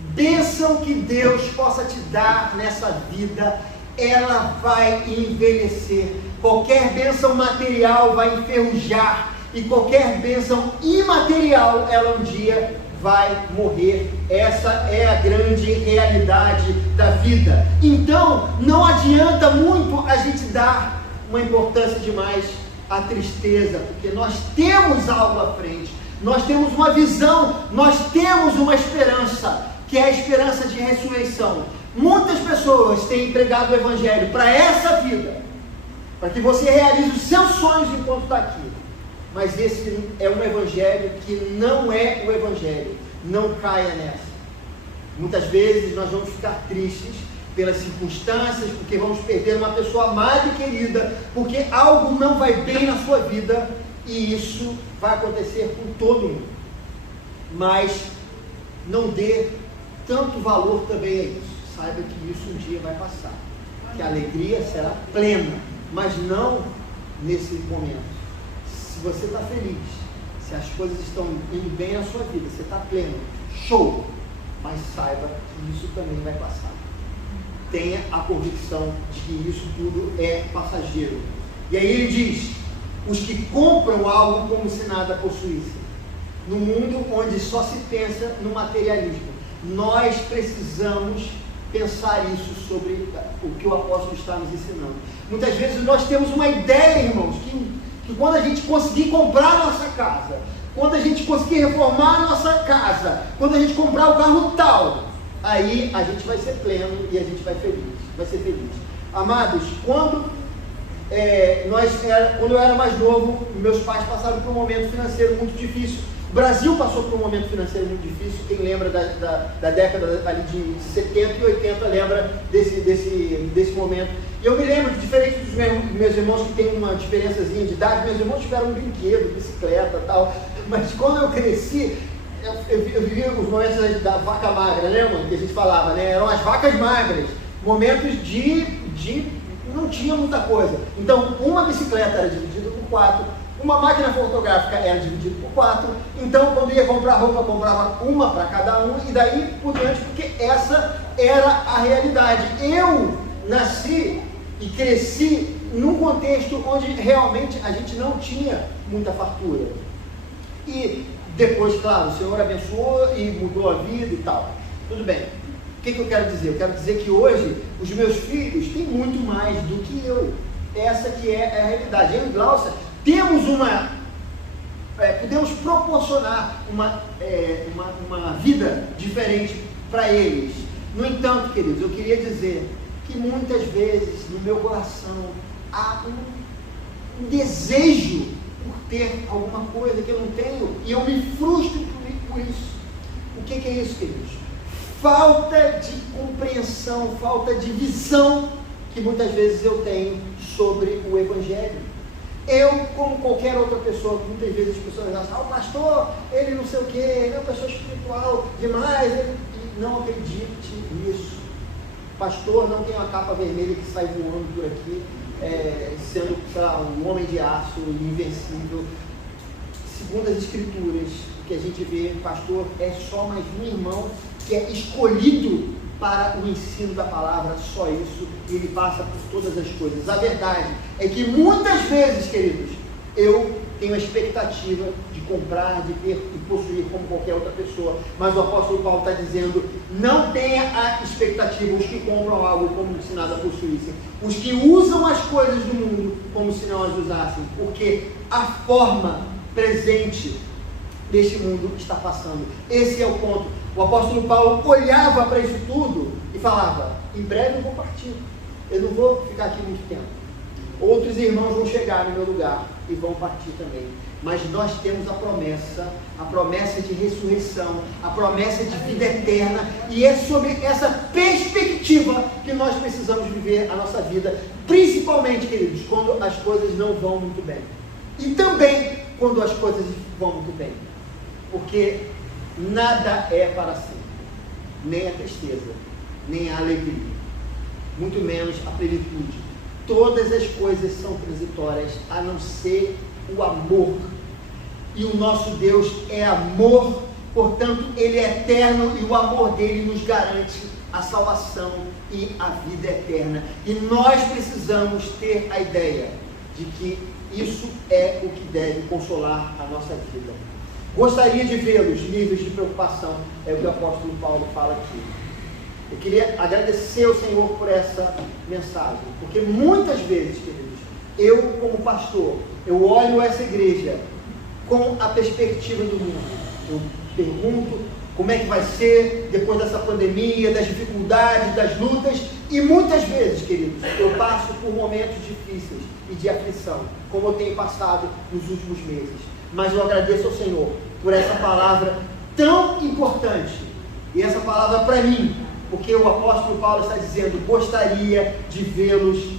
bênção que Deus possa te dar nessa vida, ela vai envelhecer. Qualquer bênção material vai enferrujar, e qualquer bênção imaterial, ela um dia vai morrer. Essa é a grande realidade da vida. Então, não adianta muito a gente dar uma importância demais à tristeza, porque nós temos algo à frente, nós temos uma visão, nós temos uma esperança, que é a esperança de ressurreição. Muitas pessoas têm pregado o Evangelho para essa vida, para que você realize os seus sonhos enquanto está aqui. Mas esse é um Evangelho que não é o Evangelho. Não caia nessa. Muitas vezes nós vamos ficar tristes pelas circunstâncias, porque vamos perder uma pessoa amada e querida, porque algo não vai bem na sua vida, e isso vai acontecer com todo mundo. Mas não dê tanto valor também a isso. Saiba que isso um dia vai passar, que a alegria será plena, mas não nesse momento. Se você está feliz, se as coisas estão indo bem na sua vida, você está pleno, show, mas saiba que isso também vai passar. Tenha a convicção de que isso tudo é passageiro. E aí ele diz, os que compram algo como se nada possuíssem, no mundo onde só se pensa no materialismo, nós precisamos pensar isso sobre o que o apóstolo está nos ensinando. Muitas vezes nós temos uma ideia, irmãos, que quando a gente conseguir comprar a nossa casa, quando a gente conseguir reformar a nossa casa, quando a gente comprar o carro tal, aí a gente vai ser pleno e a gente vai ser feliz. Amados, quando eu era mais novo, meus pais passaram por um momento financeiro muito difícil. O Brasil passou por um momento financeiro muito difícil. Quem lembra da década ali de 70 e 80 lembra desse momento. E eu me lembro, diferente dos meus irmãos que tem uma diferençazinha de idade, meus irmãos tiveram um brinquedo, bicicleta e tal, mas quando eu cresci, eu vivia os momentos da vaca magra, lembra? Que a gente falava, né? Eram as vacas magras, momentos de não tinha muita coisa. Então, uma bicicleta era dividida por 4, uma máquina fotográfica era dividida por 4, então quando ia comprar roupa, comprava uma para cada um, e daí por diante, porque essa era a realidade. Eu nasci e cresci num contexto onde realmente a gente não tinha muita fartura. E depois, claro, o Senhor abençoou e mudou a vida e tal. Tudo bem. O que eu quero dizer? Eu quero dizer que hoje os meus filhos têm muito mais do que eu. Essa que é a realidade. Eu e Glaucia temos podemos proporcionar uma vida diferente para eles. No entanto, queridos, eu queria dizer que muitas vezes no meu coração há um desejo por ter alguma coisa que eu não tenho, e eu me frustro por isso. O que é isso, queridos? Falta de compreensão, falta de visão que muitas vezes eu tenho sobre o Evangelho. Eu, como qualquer outra pessoa, muitas vezes as pessoas acham, o pastor, ele não sei o que, ele é uma pessoa espiritual demais, não acredite nisso. Pastor não tem uma capa vermelha que sai voando por aqui, sendo, sei lá, um homem de aço, invencível. Segundo as Escrituras, o que a gente vê, pastor é só mais um irmão que é escolhido para o ensino da palavra, só isso, e ele passa por todas as coisas. A verdade é que muitas vezes, queridos, eu tenho a expectativa de comprar, de ter e possuir como qualquer outra pessoa, mas o apóstolo Paulo está dizendo, não tenha a expectativa, os que compram algo como se nada possuíssem, os que usam as coisas do mundo como se não as usassem, porque a forma presente deste mundo está passando. Esse é o ponto. O apóstolo Paulo olhava para isso tudo e falava, em breve eu vou partir, eu não vou ficar aqui muito tempo. Outros irmãos vão chegar no meu lugar e vão partir também. Mas nós temos a promessa de ressurreição, a promessa de vida eterna, e é sobre essa perspectiva que nós precisamos viver a nossa vida, principalmente, queridos, quando as coisas não vão muito bem. E também quando as coisas vão muito bem. Porque nada é para sempre, nem a tristeza, nem a alegria, muito menos a plenitude. todas as coisas são transitórias, a não ser o amor. E o nosso Deus é amor, portanto, Ele é eterno e o amor dele nos garante a salvação e a vida eterna. E nós precisamos ter a ideia de que isso é o que deve consolar a nossa vida. Gostaria de vê-los livres de preocupação, é o que o apóstolo Paulo fala aqui. Eu queria agradecer ao Senhor por essa mensagem, porque muitas vezes, queridos, eu como pastor, eu olho essa igreja com a perspectiva do mundo. Eu pergunto como é que vai ser depois dessa pandemia, das dificuldades, das lutas, e muitas vezes, queridos, eu passo por momentos difíceis e de aflição, como eu tenho passado nos últimos meses. Mas eu agradeço ao Senhor por essa palavra tão importante, e essa palavra para mim, porque o apóstolo Paulo está dizendo: gostaria de vê-los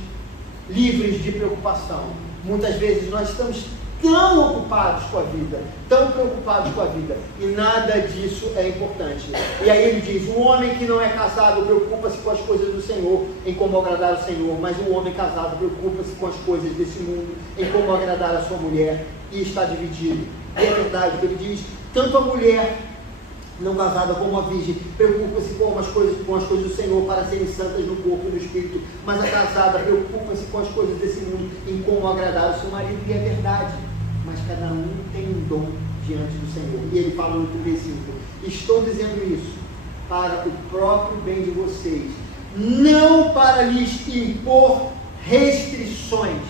livres de preocupação. Muitas vezes nós estamos tão ocupados com a vida, tão preocupados com a vida, e nada disso é importante. E aí ele diz: o homem que não é casado preocupa-se com as coisas do Senhor, em como agradar ao Senhor, mas o homem casado preocupa-se com as coisas desse mundo, em como agradar a sua mulher, e está dividido. E é verdade que ele diz: tanto a mulher não casada como a virgem preocupa-se com as coisas do Senhor, para serem santas no corpo e no espírito, mas a casada preocupa-se com as coisas desse mundo, em como agradar ao seu marido. E é verdade, mas cada um tem um dom diante do Senhor. E ele fala no outro versículo: estou dizendo isso para o próprio bem de vocês, não para lhes impor restrições,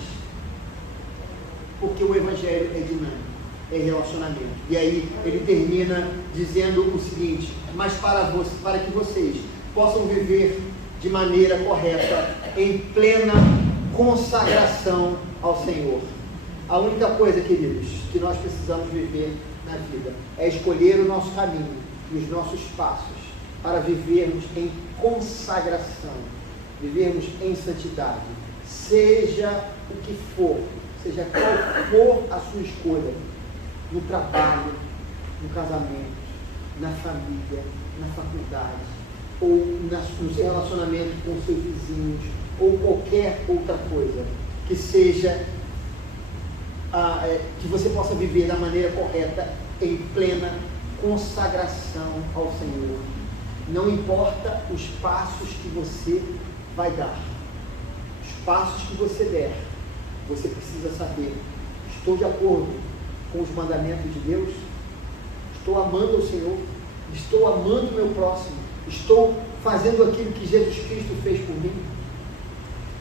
porque o Evangelho é dinâmico, é relacionamento. E aí ele termina dizendo o seguinte: mas para que vocês possam viver de maneira correta, em plena consagração ao Senhor. A única coisa, queridos, que nós precisamos viver na vida é escolher o nosso caminho e os nossos passos para vivermos em consagração, vivermos em santidade, seja o que for, seja qual for a sua escolha, no trabalho, no casamento, na família, na faculdade, ou no seu relacionamento com seus vizinhos, ou qualquer outra coisa, que seja que você possa viver da maneira correta, em plena consagração ao Senhor. Não importa os passos que você vai dar, os passos que você der, você precisa saber: estou de acordo com os mandamentos de Deus? Estou amando o Senhor? Estou amando o meu próximo? Estou fazendo aquilo que Jesus Cristo fez por mim?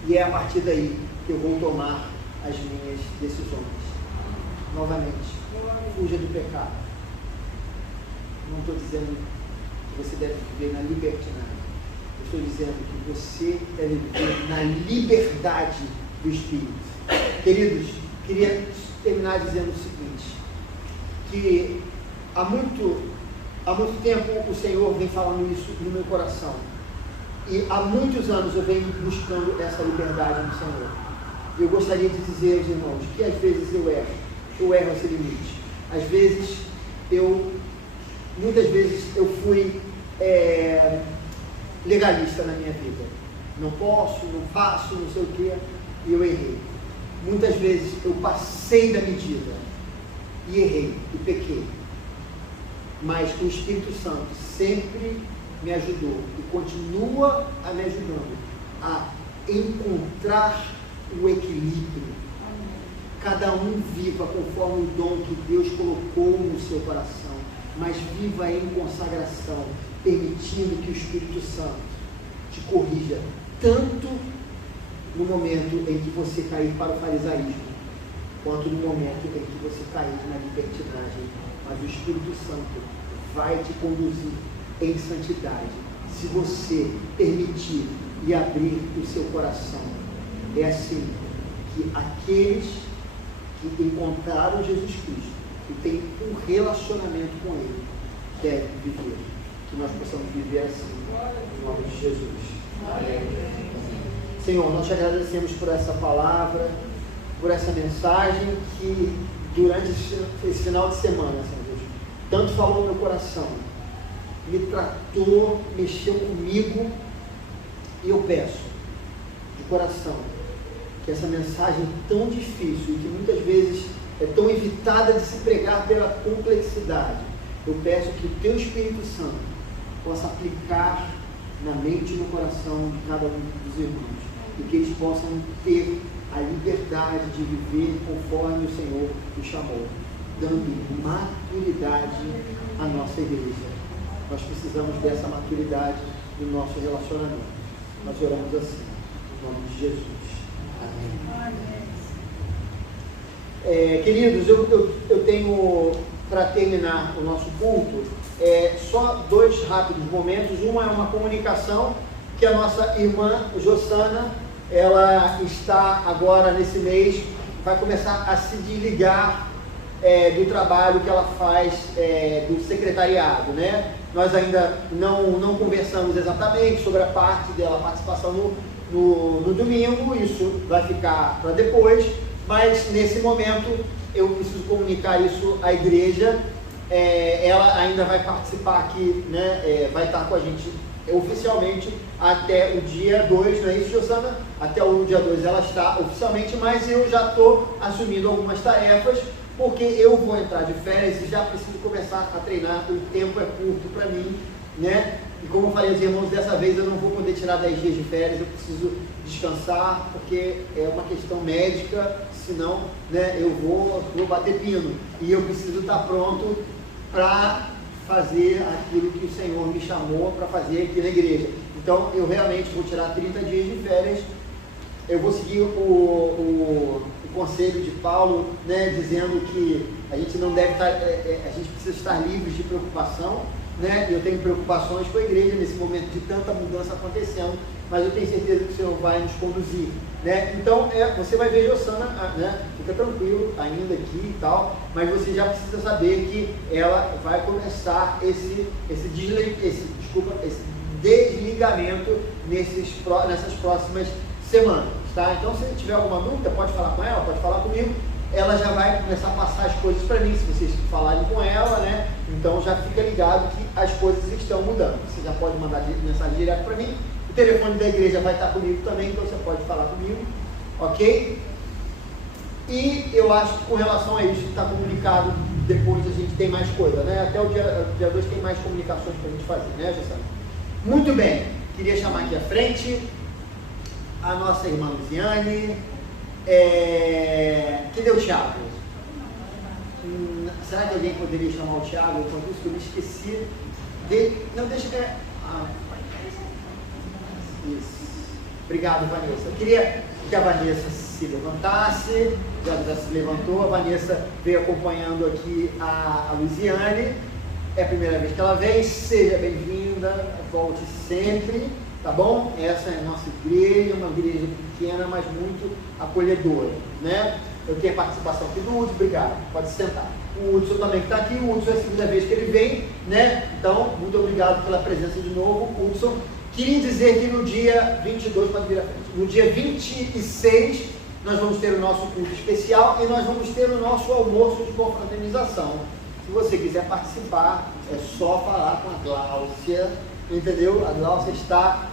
E é a partir daí que eu vou tomar as minhas decisões. Novamente, fuja do pecado. Não estou dizendo que você deve viver na libertinagem. Eu estou dizendo que você deve viver na liberdade do Espírito. Queridos, queria terminar dizendo o seguinte: que há muito tempo o Senhor vem falando isso no meu coração, e há muitos anos eu venho buscando essa liberdade no Senhor. Eu gostaria de dizer aos irmãos que às vezes eu erro esse limite. Às vezes muitas vezes eu fui legalista na minha vida. Não posso, não faço, não sei o que, e eu errei. Muitas vezes eu passei da medida e errei e pequei. Mas o Espírito Santo sempre me ajudou e continua a me ajudando a encontrar o equilíbrio. Cada um viva conforme o dom que Deus colocou no seu coração, mas viva em consagração, permitindo que o Espírito Santo te corrija, tanto no momento em que você cair para o farisaísmo, quanto no momento em que você cair na libertinagem. Mas o Espírito Santo vai te conduzir em santidade, se você permitir e abrir o seu coração. É assim que aqueles que encontraram Jesus Cristo, que têm um relacionamento com Ele, devem viver. Que nós possamos viver assim, em nome de Jesus. Amém. Senhor, nós te agradecemos por essa palavra, por essa mensagem que durante esse final de semana, Senhor Deus, tanto falou no meu coração, me tratou, mexeu comigo, e eu peço de coração que essa mensagem tão difícil e que muitas vezes é tão evitada de se pregar pela complexidade, eu peço que o Teu Espírito Santo possa aplicar na mente e no coração de cada um dos irmãos, e que eles possam ter a liberdade de viver conforme o Senhor os chamou, dando maturidade à nossa igreja. Nós precisamos dessa maturidade no nosso relacionamento. Nós oramos assim, em nome de Jesus. Amém. Queridos, eu tenho, para terminar o nosso culto, só 2 rápidos momentos. Uma é uma comunicação que a nossa irmã Jossana, ela está agora nesse mês, vai começar a se desligar do trabalho que ela faz do secretariado, né? Nós ainda não conversamos exatamente sobre a parte dela, a participação no domingo, isso vai ficar para depois, mas nesse momento eu preciso comunicar isso à igreja. Ela ainda vai participar aqui, né? Vai estar com a gente oficialmente até o dia 2, não é isso, Jossana? Até o dia 2 ela está oficialmente, mas eu já estou assumindo algumas tarefas, porque eu vou entrar de férias e já preciso começar a treinar, o tempo é curto para mim, né? E como eu falei aos irmãos, dessa vez eu não vou poder tirar 10 dias de férias, eu preciso descansar, porque é uma questão médica, senão, né, eu vou bater pino, e eu preciso estar pronto para fazer aquilo que o Senhor me chamou para fazer aqui na igreja. Então eu realmente vou tirar 30 dias de férias. Eu vou seguir o conselho de Paulo, né, dizendo que a gente não deve estar, a gente precisa estar livres de preocupação, né? Eu tenho preocupações com a igreja nesse momento de tanta mudança acontecendo, mas eu tenho certeza que o Senhor vai nos conduzir, né? Então você vai ver Jossana, né? Fica tranquilo ainda aqui e tal, mas você já precisa saber que ela vai começar esse desligamento nessas próximas semanas, tá? Então se tiver alguma dúvida, pode falar com ela, pode falar comigo. Ela já vai começar a passar as coisas para mim, se vocês falarem com ela, né? Então já fica ligado que as coisas estão mudando. Você já pode mandar mensagem direto para mim. O telefone da igreja vai estar comigo também, então você pode falar comigo, ok? E eu acho que com relação a isso, está comunicado, depois a gente tem mais coisa, né? Até o dia 2 tem mais comunicações para a gente fazer, né, Jossana? Muito bem, queria chamar aqui à frente a nossa irmã Luziane. Cadê o Thiago? Será que alguém poderia chamar o Thiago? Enquanto isso, eu me esqueci dele. Não, deixa eu ver. Isso. Obrigado, Vanessa. Eu queria que a Vanessa se levantasse. Já se levantou. A Vanessa veio acompanhando aqui a Luziane. É a primeira vez que ela vem. Seja bem-vinda. Volte sempre. Tá bom? Essa é a nossa igreja, uma igreja pequena, mas muito acolhedora, né? Eu tenho a participação aqui do Hudson, obrigado, pode sentar. O Hudson também que está aqui, o Hudson é a segunda vez que ele vem, né? Então, muito obrigado pela presença de novo, Hudson. Queria dizer que no dia 22, pode vir à frente, no dia 26, nós vamos ter o nosso culto especial e nós vamos ter o nosso almoço de confraternização. Se você quiser participar, é só falar com a Gláucia, entendeu? A Gláucia está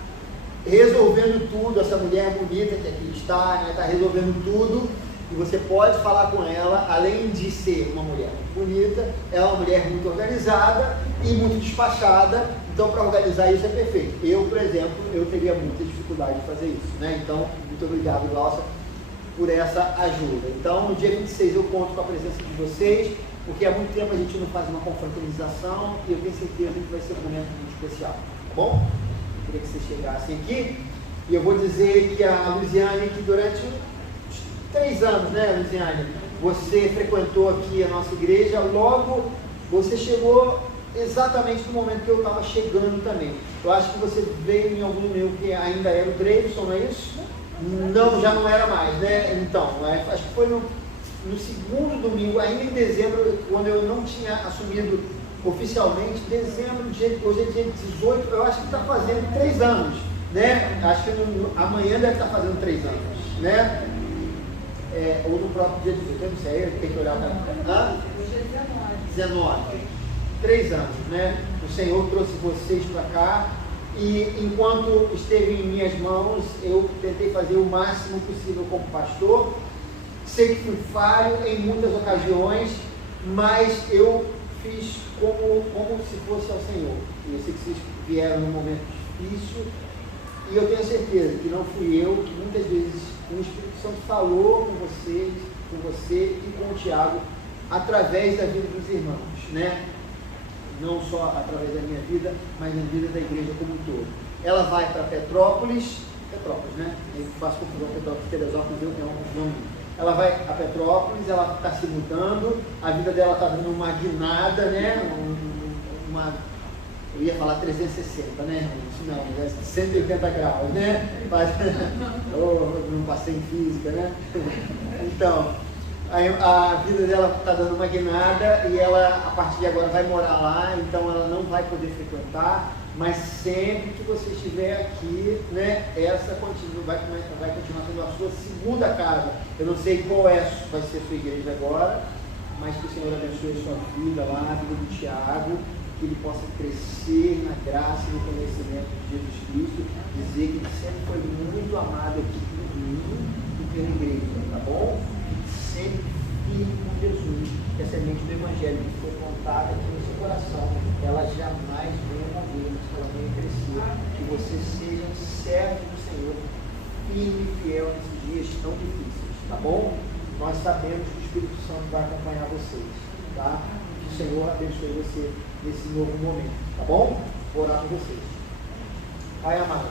resolvendo tudo, essa mulher bonita que aqui está, né, está resolvendo tudo, e você pode falar com ela. Além de ser uma mulher muito bonita, é uma mulher muito organizada e muito despachada, então para organizar isso é perfeito. Eu, por exemplo, eu teria muita dificuldade de fazer isso, né? Então, muito obrigado, Gláucia, por essa ajuda. Então, no dia 26 eu conto com a presença de vocês, porque há muito tempo a gente não faz uma confraternização e eu tenho certeza que vai ser um momento muito especial, tá bom? Eu queria que vocês chegassem aqui e eu vou dizer que a Luziane, que durante 3 anos, né, Luziane, você frequentou aqui a nossa igreja, logo você chegou exatamente no momento que eu estava chegando também. Eu acho que você veio em algum meu que ainda era o Dreivson, não é isso? Não, já não era mais, né? Então, acho que foi no segundo domingo, ainda em dezembro, quando eu não tinha assumido oficialmente, dezembro, hoje é dia 18, eu acho que está fazendo 3 anos, né? Acho que amanhã deve estar fazendo 3 anos, né? Ou no próprio dia 18, eu não sei, tem que olhar para... Hoje é 19. 3 anos, né? O Senhor trouxe vocês para cá E enquanto esteve em minhas mãos, eu tentei fazer o máximo possível como pastor. Sei que fui falho em muitas ocasiões, mas eu fiz como se fosse ao Senhor. E eu sei que vocês vieram num momento difícil, e eu tenho certeza que não fui eu, que muitas vezes o Espírito Santo falou com vocês, com você e com o Tiago, através da vida dos irmãos, né? Não só através da minha vida, mas na vida da igreja como um todo. Ela vai para Petrópolis, né? Eu faço confusão Petrópolis, Teresópolis, eu não. Ela vai a Petrópolis, ela está se mudando, a vida dela está dando uma guinada, né? Eu ia falar 360, né? Não, é 180 graus, né? Eu não passei em física, né? Então, a vida dela está dando uma guinada e ela, a partir de agora, vai morar lá, então ela não vai poder frequentar, mas sempre que você estiver aqui, né, essa vai continuar sendo a sua segunda casa. Eu não sei qual vai ser a sua igreja agora, mas que o Senhor abençoe a sua vida lá, a vida do Tiago, que ele possa crescer na graça e no conhecimento de Jesus Cristo, dizer que ele sempre foi muito amado aqui por mim e pela igreja, tá bom? Sempre firme com Jesus, que a semente do Evangelho que foi plantada aqui no seu coração, ela jamais venha morrer, mas que ela venha crescer, que você seja servo do Senhor, firme e fiel nesses dias tão difíceis, tá bom? Nós sabemos que o Espírito Santo vai acompanhar vocês, tá? Que o Senhor abençoe você nesse novo momento, tá bom? Vou orar por vocês. Pai amado,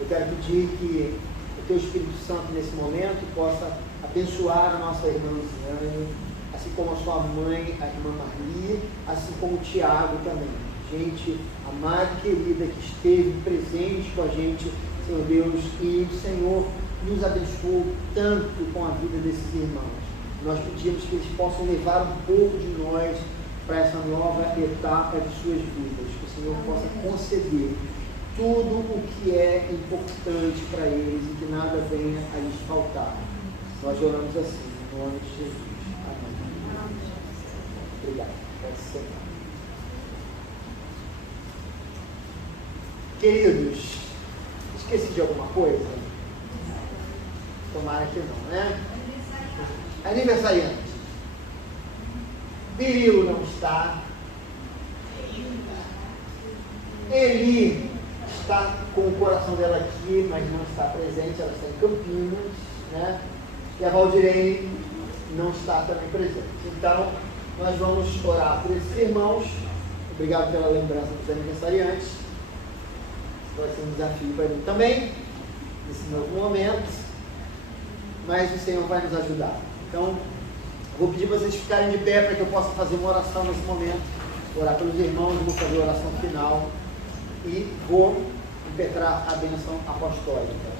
eu quero pedir que o Teu Espírito Santo nesse momento possa abençoar a nossa irmã Luciane, assim como a sua mãe, a irmã Marli, assim como o Tiago também. Gente amada e querida que esteve presente com a gente, Senhor Deus, e o Senhor nos abençoou tanto com a vida desses irmãos. Nós pedimos que eles possam levar um pouco de nós para essa nova etapa de suas vidas, que o Senhor possa conceder tudo o que é importante para eles e que nada venha a lhes faltar. Nós oramos assim, em nome de Jesus. Amém. Obrigado. Pode sentar. Queridos, esqueci de alguma coisa? Tomara que não, né? Aniversariante. Birilo não está. Eli está com o coração dela aqui, mas não está presente, ela está em Campinas, né? E a Valdirene não está também presente. Então, nós vamos orar por esses irmãos. Obrigado pela lembrança dos aniversariantes. Vai ser um desafio para mim também, nesse novo momento. Mas o Senhor vai nos ajudar. Então, vou pedir para vocês ficarem de pé para que eu possa fazer uma oração nesse momento. Vou orar pelos irmãos, vou fazer a oração final e vou impetrar a bênção apostólica.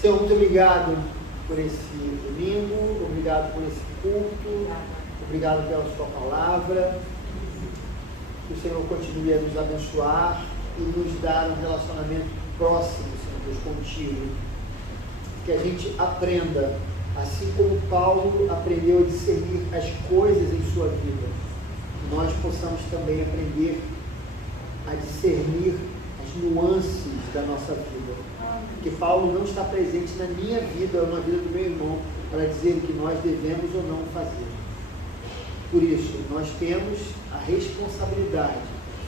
Senhor, muito obrigado por esse domingo, obrigado por esse culto, obrigado pela sua palavra. Que o Senhor continue a nos abençoar e nos dar um relacionamento próximo, Senhor Deus, contigo. Que a gente aprenda, assim como Paulo aprendeu a discernir as coisas em sua vida, que nós possamos também aprender a discernir as nuances da nossa vida. Porque Paulo não está presente na minha vida ou na vida do meu irmão para dizer o que nós devemos ou não fazer. Por isso, nós temos a responsabilidade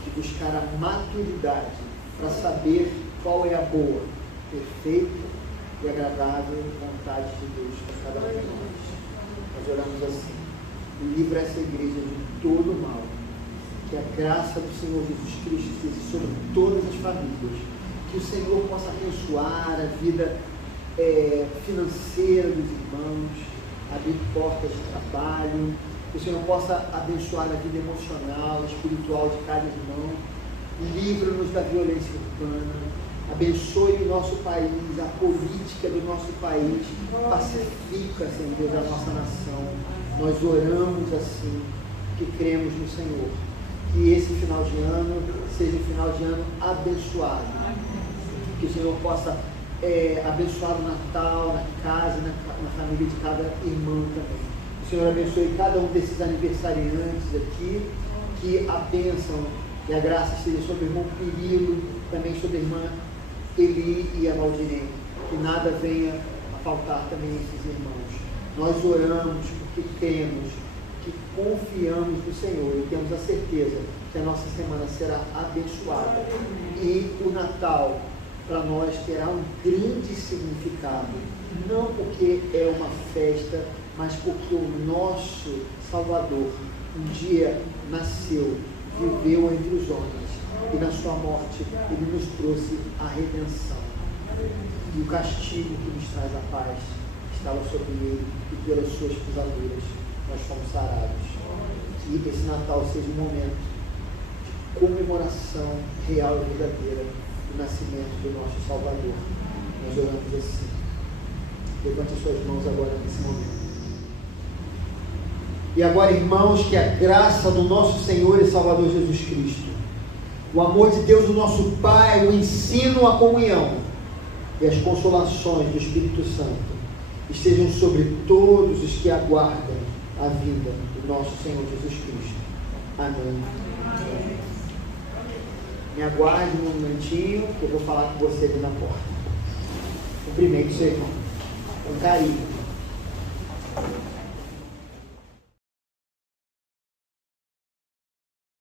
de buscar a maturidade para saber qual é a boa, perfeita e agradável vontade de Deus para cada um de nós. Nós oramos assim: livra essa igreja de todo o mal, que a graça do Senhor Jesus Cristo esteja sobre todas as famílias, que o Senhor possa abençoar a vida financeira dos irmãos, abrir portas de trabalho, que o Senhor possa abençoar a vida emocional, espiritual de cada irmão, livra-nos da violência urbana, abençoe o nosso país, a política do nosso país, pacifica, Senhor Deus, a nossa nação. Nós oramos assim, que cremos no Senhor. Que esse final de ano seja um final de ano abençoado. Que o Senhor possa abençoar o Natal, na casa, na família de cada irmão também. Que o Senhor abençoe cada um desses aniversariantes aqui, que a bênção e a graça esteja sobre o irmão Pirilo, também sobre a irmã Eli e a Valdirene. Que nada venha a faltar também a esses irmãos. Nós oramos porque cremos, que confiamos no Senhor e temos a certeza que a nossa semana será abençoada. E o Natal, para nós, terá um grande significado. Não porque é uma festa, mas porque o nosso Salvador um dia nasceu, viveu entre os homens, e na sua morte ele nos trouxe a redenção. E o castigo que nos traz a paz estava sobre ele, e pelas suas pisaduras nós fomos sarados. Que esse Natal seja um momento de comemoração real e verdadeira do nascimento do nosso Salvador. Nós oramos assim. Levante as suas mãos agora nesse momento. E agora, irmãos, que a graça do nosso Senhor e Salvador Jesus Cristo, o amor de Deus, o nosso Pai, o ensino, a comunhão e as consolações do Espírito Santo estejam sobre todos os que aguardam a vinda do nosso Senhor Jesus Cristo. Amém. Me aguarde um momentinho, que eu vou falar com você ali na porta. Cumprimente seu irmão, com carinho.